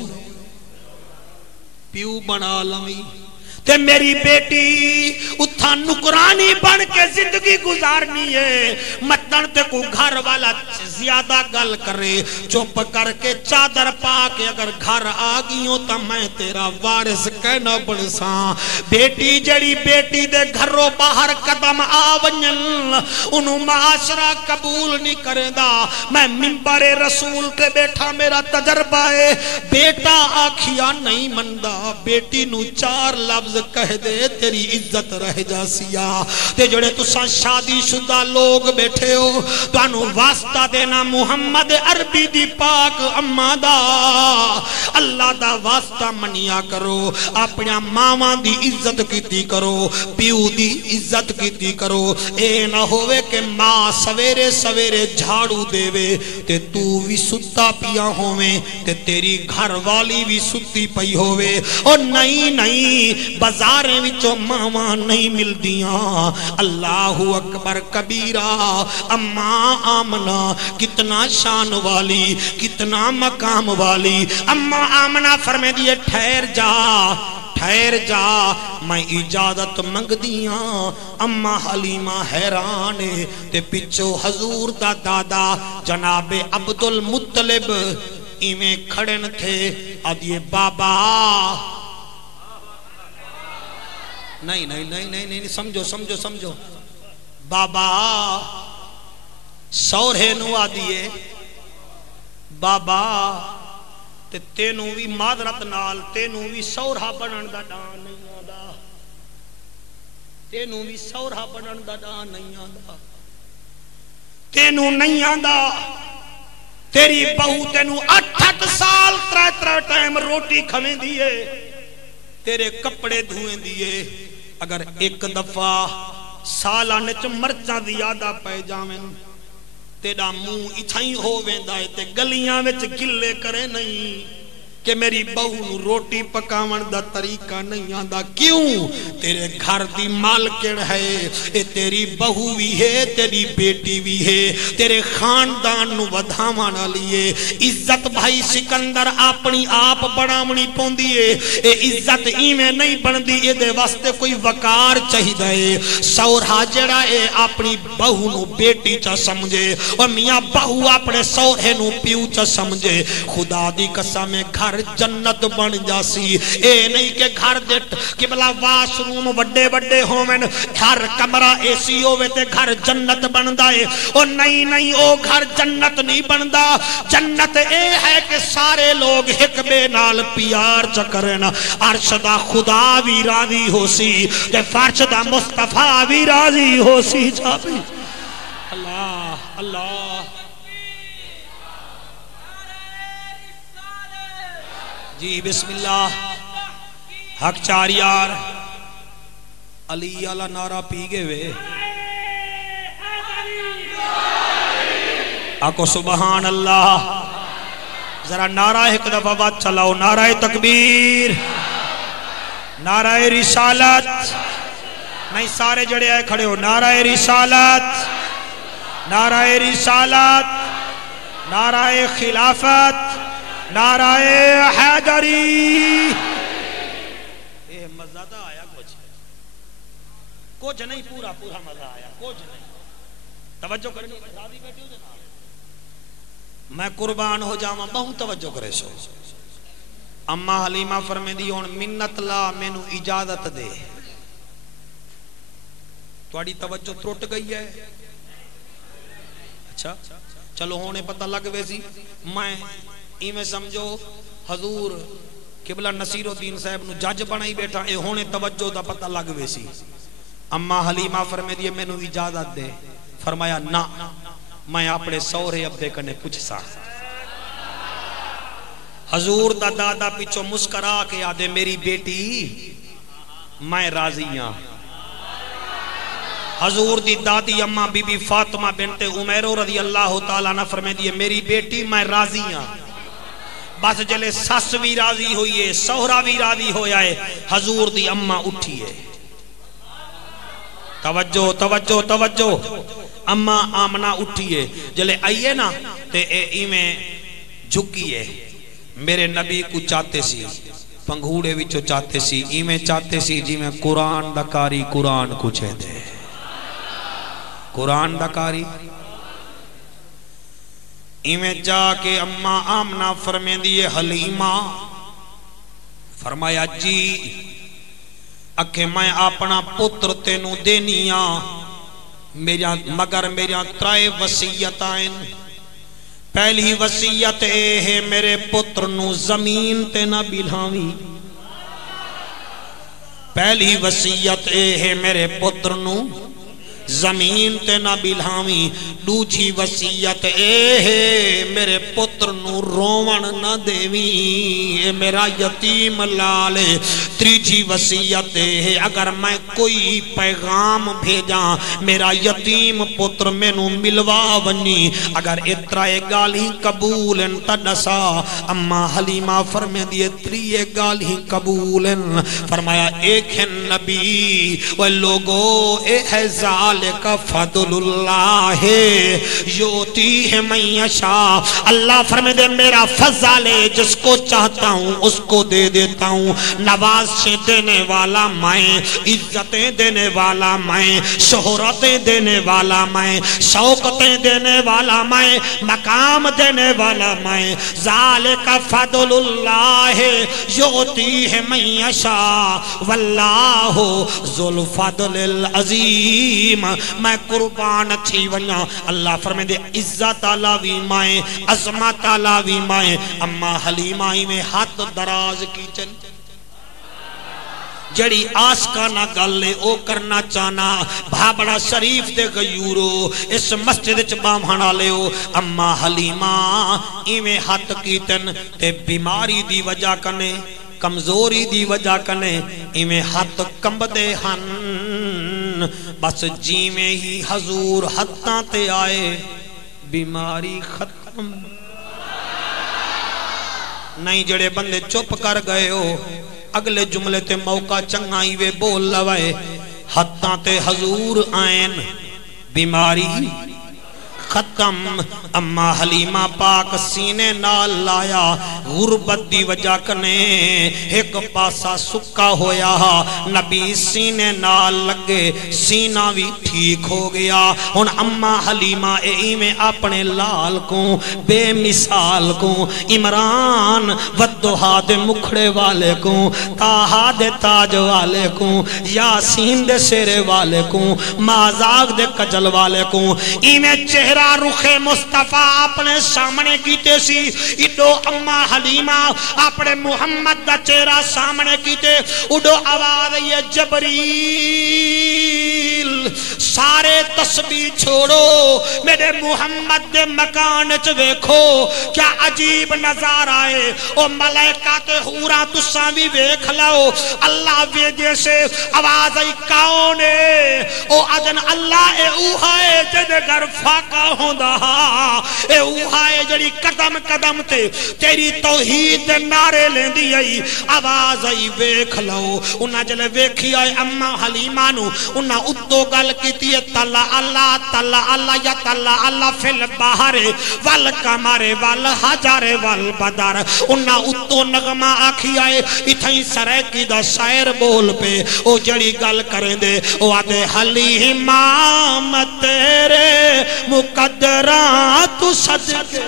پیو بنا لویں تے میری بیٹی اتھا نکرانی بن کے زندگی گزارنی ہے متن تے کو گھر والا زیادہ گل کرے چپ کر کے چادر پا کے اگر گھر آگیوں تا میں تیرا وارث کہنا بڑساں بیٹی جڑی بیٹی دے گھروں باہر قدم آونین انہوں معاشرہ قبول نہیں کرے دا میں منبر رسول کے بیٹھا میرا تجربہ ہے بیٹا آکھیا نہیں مندہ بیٹی نو چار لفظ کہہ دے تیری عزت رہ جاسیا تے جڑے تساں شادی شدہ لوگ بیٹھے ہو تو انہوں واسطہ دینا محمد عربی دی پاک اما دا اللہ دا واسطہ منیا کرو اپنیا ماما دی عزت کیتی کرو پیو دی عزت کیتی کرو اے نہ ہوئے کہ ماں سویرے سویرے جھاڑو دے وے تے تو بھی ستا پیا ہوئے تے تیری گھر والی بھی ستی پئی ہوئے اور نہیں بازاریں وچوں ماما نہیں مل دیاں اللہ اکبر کبیرہ اما آمنہ کتنا شان والی کتنا مقام والی اما آمنہ فرمے دیئے ٹھہر جا میں اجازت منگ دیاں اما حلیمہ حیرانے تے پچھو حضور دا دادا جناب عبدالمطلب ایمیں کھڑن تھے آدھیے بابا نہیں سمجھو بابا سورے نو آدھیے بابا تے تینوں بھی معذرت نال تینوں بھی سورہ بنن دا ڈان نہیں آدھا تینوں بھی سورہ بنن دا ڈان نہیں آدھا تینوں نہیں آدھا تیری بہو تینوں 8 سال تر ٹائم روٹی کھویں دیئے تیرے کپڑے دھوئیں دیئے اگر ایک دفعہ سالانہ چ مرچاں زیادہ پے جاویں تیرا منہ اتھائی ہو ویندا ہے تے گلیاں وچ گلے کرے نہیں کہ میری بہو نو روٹی پکاون دا طریقہ نہیں آندا کیوں تیرے گھر دی مالکن ہے اے تیری بہو بھی ہے تیری بیٹی بھی ہے تیرے خاندان نو ودھاون والی ہے عزت بھائی سکندر اپنی آپ بڑھاونی پوندی ہے اے عزت ایویں نہیں بندی اے دے واسطے کوئی وقار چاہیدا ہے سورا جڑا اے اپنی بہو نو بیٹی چا سمجھے اور میاں بہو اپنے سورے نو پیو چا سمجھے خدا دی قسم گھر جنت بن جاسی اے نہیں کہ گھر دیٹ کہ بلا واش روم وڈے وڈے ہومن گھر کمرہ اے سی ہوئے تے گھر جنت بندا ہے اور نہیں او گھر جنت نہیں بندا جنت اے ہے کہ سارے لوگ ایک بے نال پیار چکرن عرش دا خدا بھی راضی ہو سی تے فرش دا مصطفیٰ بھی راضی ہو سی جابی اللہ جی بسم اللہ حق چار یار علی علی نعرہ پی گئے وے آکو سبحان اللہ ذرا نعرہ ایک دفعہ بات چلاؤ نعرہ تکبیر نعرہ رسالت نہیں سارے جڑے آئے کھڑے ہو نعرہ رسالت نعرہ رسالت نعرہ خلافت نعرہ حیدری اے مزہ آیا کچھ نہیں پورا مزہ آیا کچھ نہیں توجہ کرنی راضی بیٹھی ہو جناب میں قربان ہو جاواں بہت توجہ کرے سو اما حلیمہ فرمے دی ہون منت لا مینو اجازت دے تواڈی توجہ ترٹ گئی ہے اچھا چلو ہونے پتہ لگ ویسی میں میں سمجھو حضور قبلہ نصیر الدین صاحب نو جج بنائی بیٹھا اے ہونے توجہ دا پتہ لگ ویسی اما حلیمہ فرمے دیئے میں نو اجازت دے فرمایا نا میں اپنے سورے ابے کنے پوچھ سا حضور دا دادا پیچھو مسکرا کے آدھے میری بیٹی میں راضیاں حضور دی دادی اما بی بی فاطمہ بنت عمیرو رضی اللہ تعالیٰ نے فرمے دیئے میری بیٹی میں راضیاں بس جلے سس بھی راضی ہوئیے سہرا بھی راضی ہویا ہے حضور دی اماں اٹھیے توجہ توجہ توجہ اماں آمنہ اٹھیے جلے آئیے نا تے ایمیں جھکیے میرے نبی کو چاہتے سی پنگھوڑے وچو چاہتے سی ایمیں چاہتے سی جی میں قرآن دکاری قرآن کو چھے دے قرآن دکاری ایمیں جا کے اماں آمنہ فرمین دیئے حلیمہ فرمایا جی اکھے میں اپنا پتر تینوں دینیاں مگر میرا ترائے وسیعت آئیں پہلی وسیعت اے ہے میرے پتر نو زمین تے نہ بلھاوی پہلی وسیعت اے ہے میرے پتر نو زمین تے نہ بلھاوی دوجھی وسیعت اے ہے میرے پتر نو روون نہ دیوی اے میرا یتیم لالے تریجھی وسیعت اے ہے اگر میں کوئی پیغام بھیجاں میرا یتیم پتر میں نو ملوا ونی اگر اترائے گالی قبولن تڈسا اما حلیمہ فرمے دیئے تریے گالی قبولن فرمایا ایک ہے نبی وہ لوگو اے ہے ذالک فضل اللہ یوتی ہے من یشاء اللہ فرمے دے میرا فضل ہے جس کو چاہتا ہوں اس کو دے دیتا ہوں نوازشیں دینے والا میں عزتیں دینے والا میں شہرتیں دینے والا میں شوقتیں دینے والا میں مقام دینے والا میں ذالک فضل اللہ یوتی ہے من یشاء واللہ ذو الفضل العظیم میں قربان تھی ونیا اللہ فرمائے دے عزت علاوی مائیں عظمت علاوی مائیں اما حلیمائی میں ہاتھ دراز کی چل جڑی آس کا نہ گلے او کرنا چانا بھابڑا شریف دے غیورو اس مسجد چبامہنا لے ہو اما حلیمہ ایمیں ہاتھ کیتن تے بیماری دی وجہ کنے کمزوری دی وجہ کنے ایمیں ہاتھ کمب دے ہن بس جی میں ہی حضور ہتھاں تے آئے بیماری ختم نہیں جڑے بندے چپ کر گئے ہو اگلے جملے تے موقع چنگائی وے بول لوائے ہتھاں تے حضور آئین بیماری ختم اما حلیمہ پاک سینے نال لایا غربت دی وجہ کنے ایک پاسا سکا ہویا نبی سینے نال لگے سینہ بھی ٹھیک ہو گیا ان اما حلیمہ اے میں اپنے لال کو بے مثال کو عمران ودہا دے مکھڑے والے کو تاہا دے تاج والے کو یاسین دے سیرے والے کو مازاق دے کجل والے کو میں چہرہ رخ مصطفیٰ اپنے سامنے کیتے سی اڈو اما حلیمہ اپنے محمد دا چہرہ سامنے کیتے اڈو آواز یہ جبریل سارے تسبیح چھوڑو میرے محمد دے مکان چویکھو کیا عجیب نظار آئے او ملائکات حورا تساں بھی ویکھ لو اللہ ویجے سے آواز آئی کاؤنے او اجن اللہ اے اوہائے جدے گر فاقہ ہوندہ اے اوہائے جڑی قدم قدم تے تیری توحید نعرے لین دی آئی آواز آئی ویکھ لو انہا جلے ویکھی آئے اما حلیمانو انہا اتو گل کیتی ہے تلا اللہ یا تلا اللہ فی البحر والقمر والحجر والبدر انہا اتو نغمہ آکھی آئے اتھائی سریکی دا شاعر بول پہ او جڑی گل کریں دے او آدھے حلیمہ تیرے مقدرات تو صدقے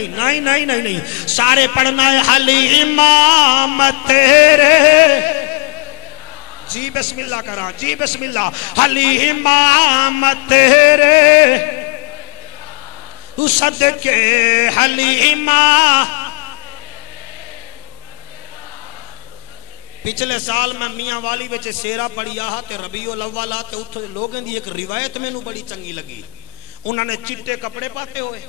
نہیں سارے پڑھنا ہے حلیمہ تیرے جی بسم اللہ کرا جی بسم اللہ حلیمہ تیرے تو صدقے حلیمہ پچھلے سال میں میاں والی بچے سیرہ پڑھی آہا تے ربیع الاول آتے اتھے لوگیں دی ایک روایت میں نو بڑی چنگی لگی انہوں نے چٹے کپڑے پاتے ہوئے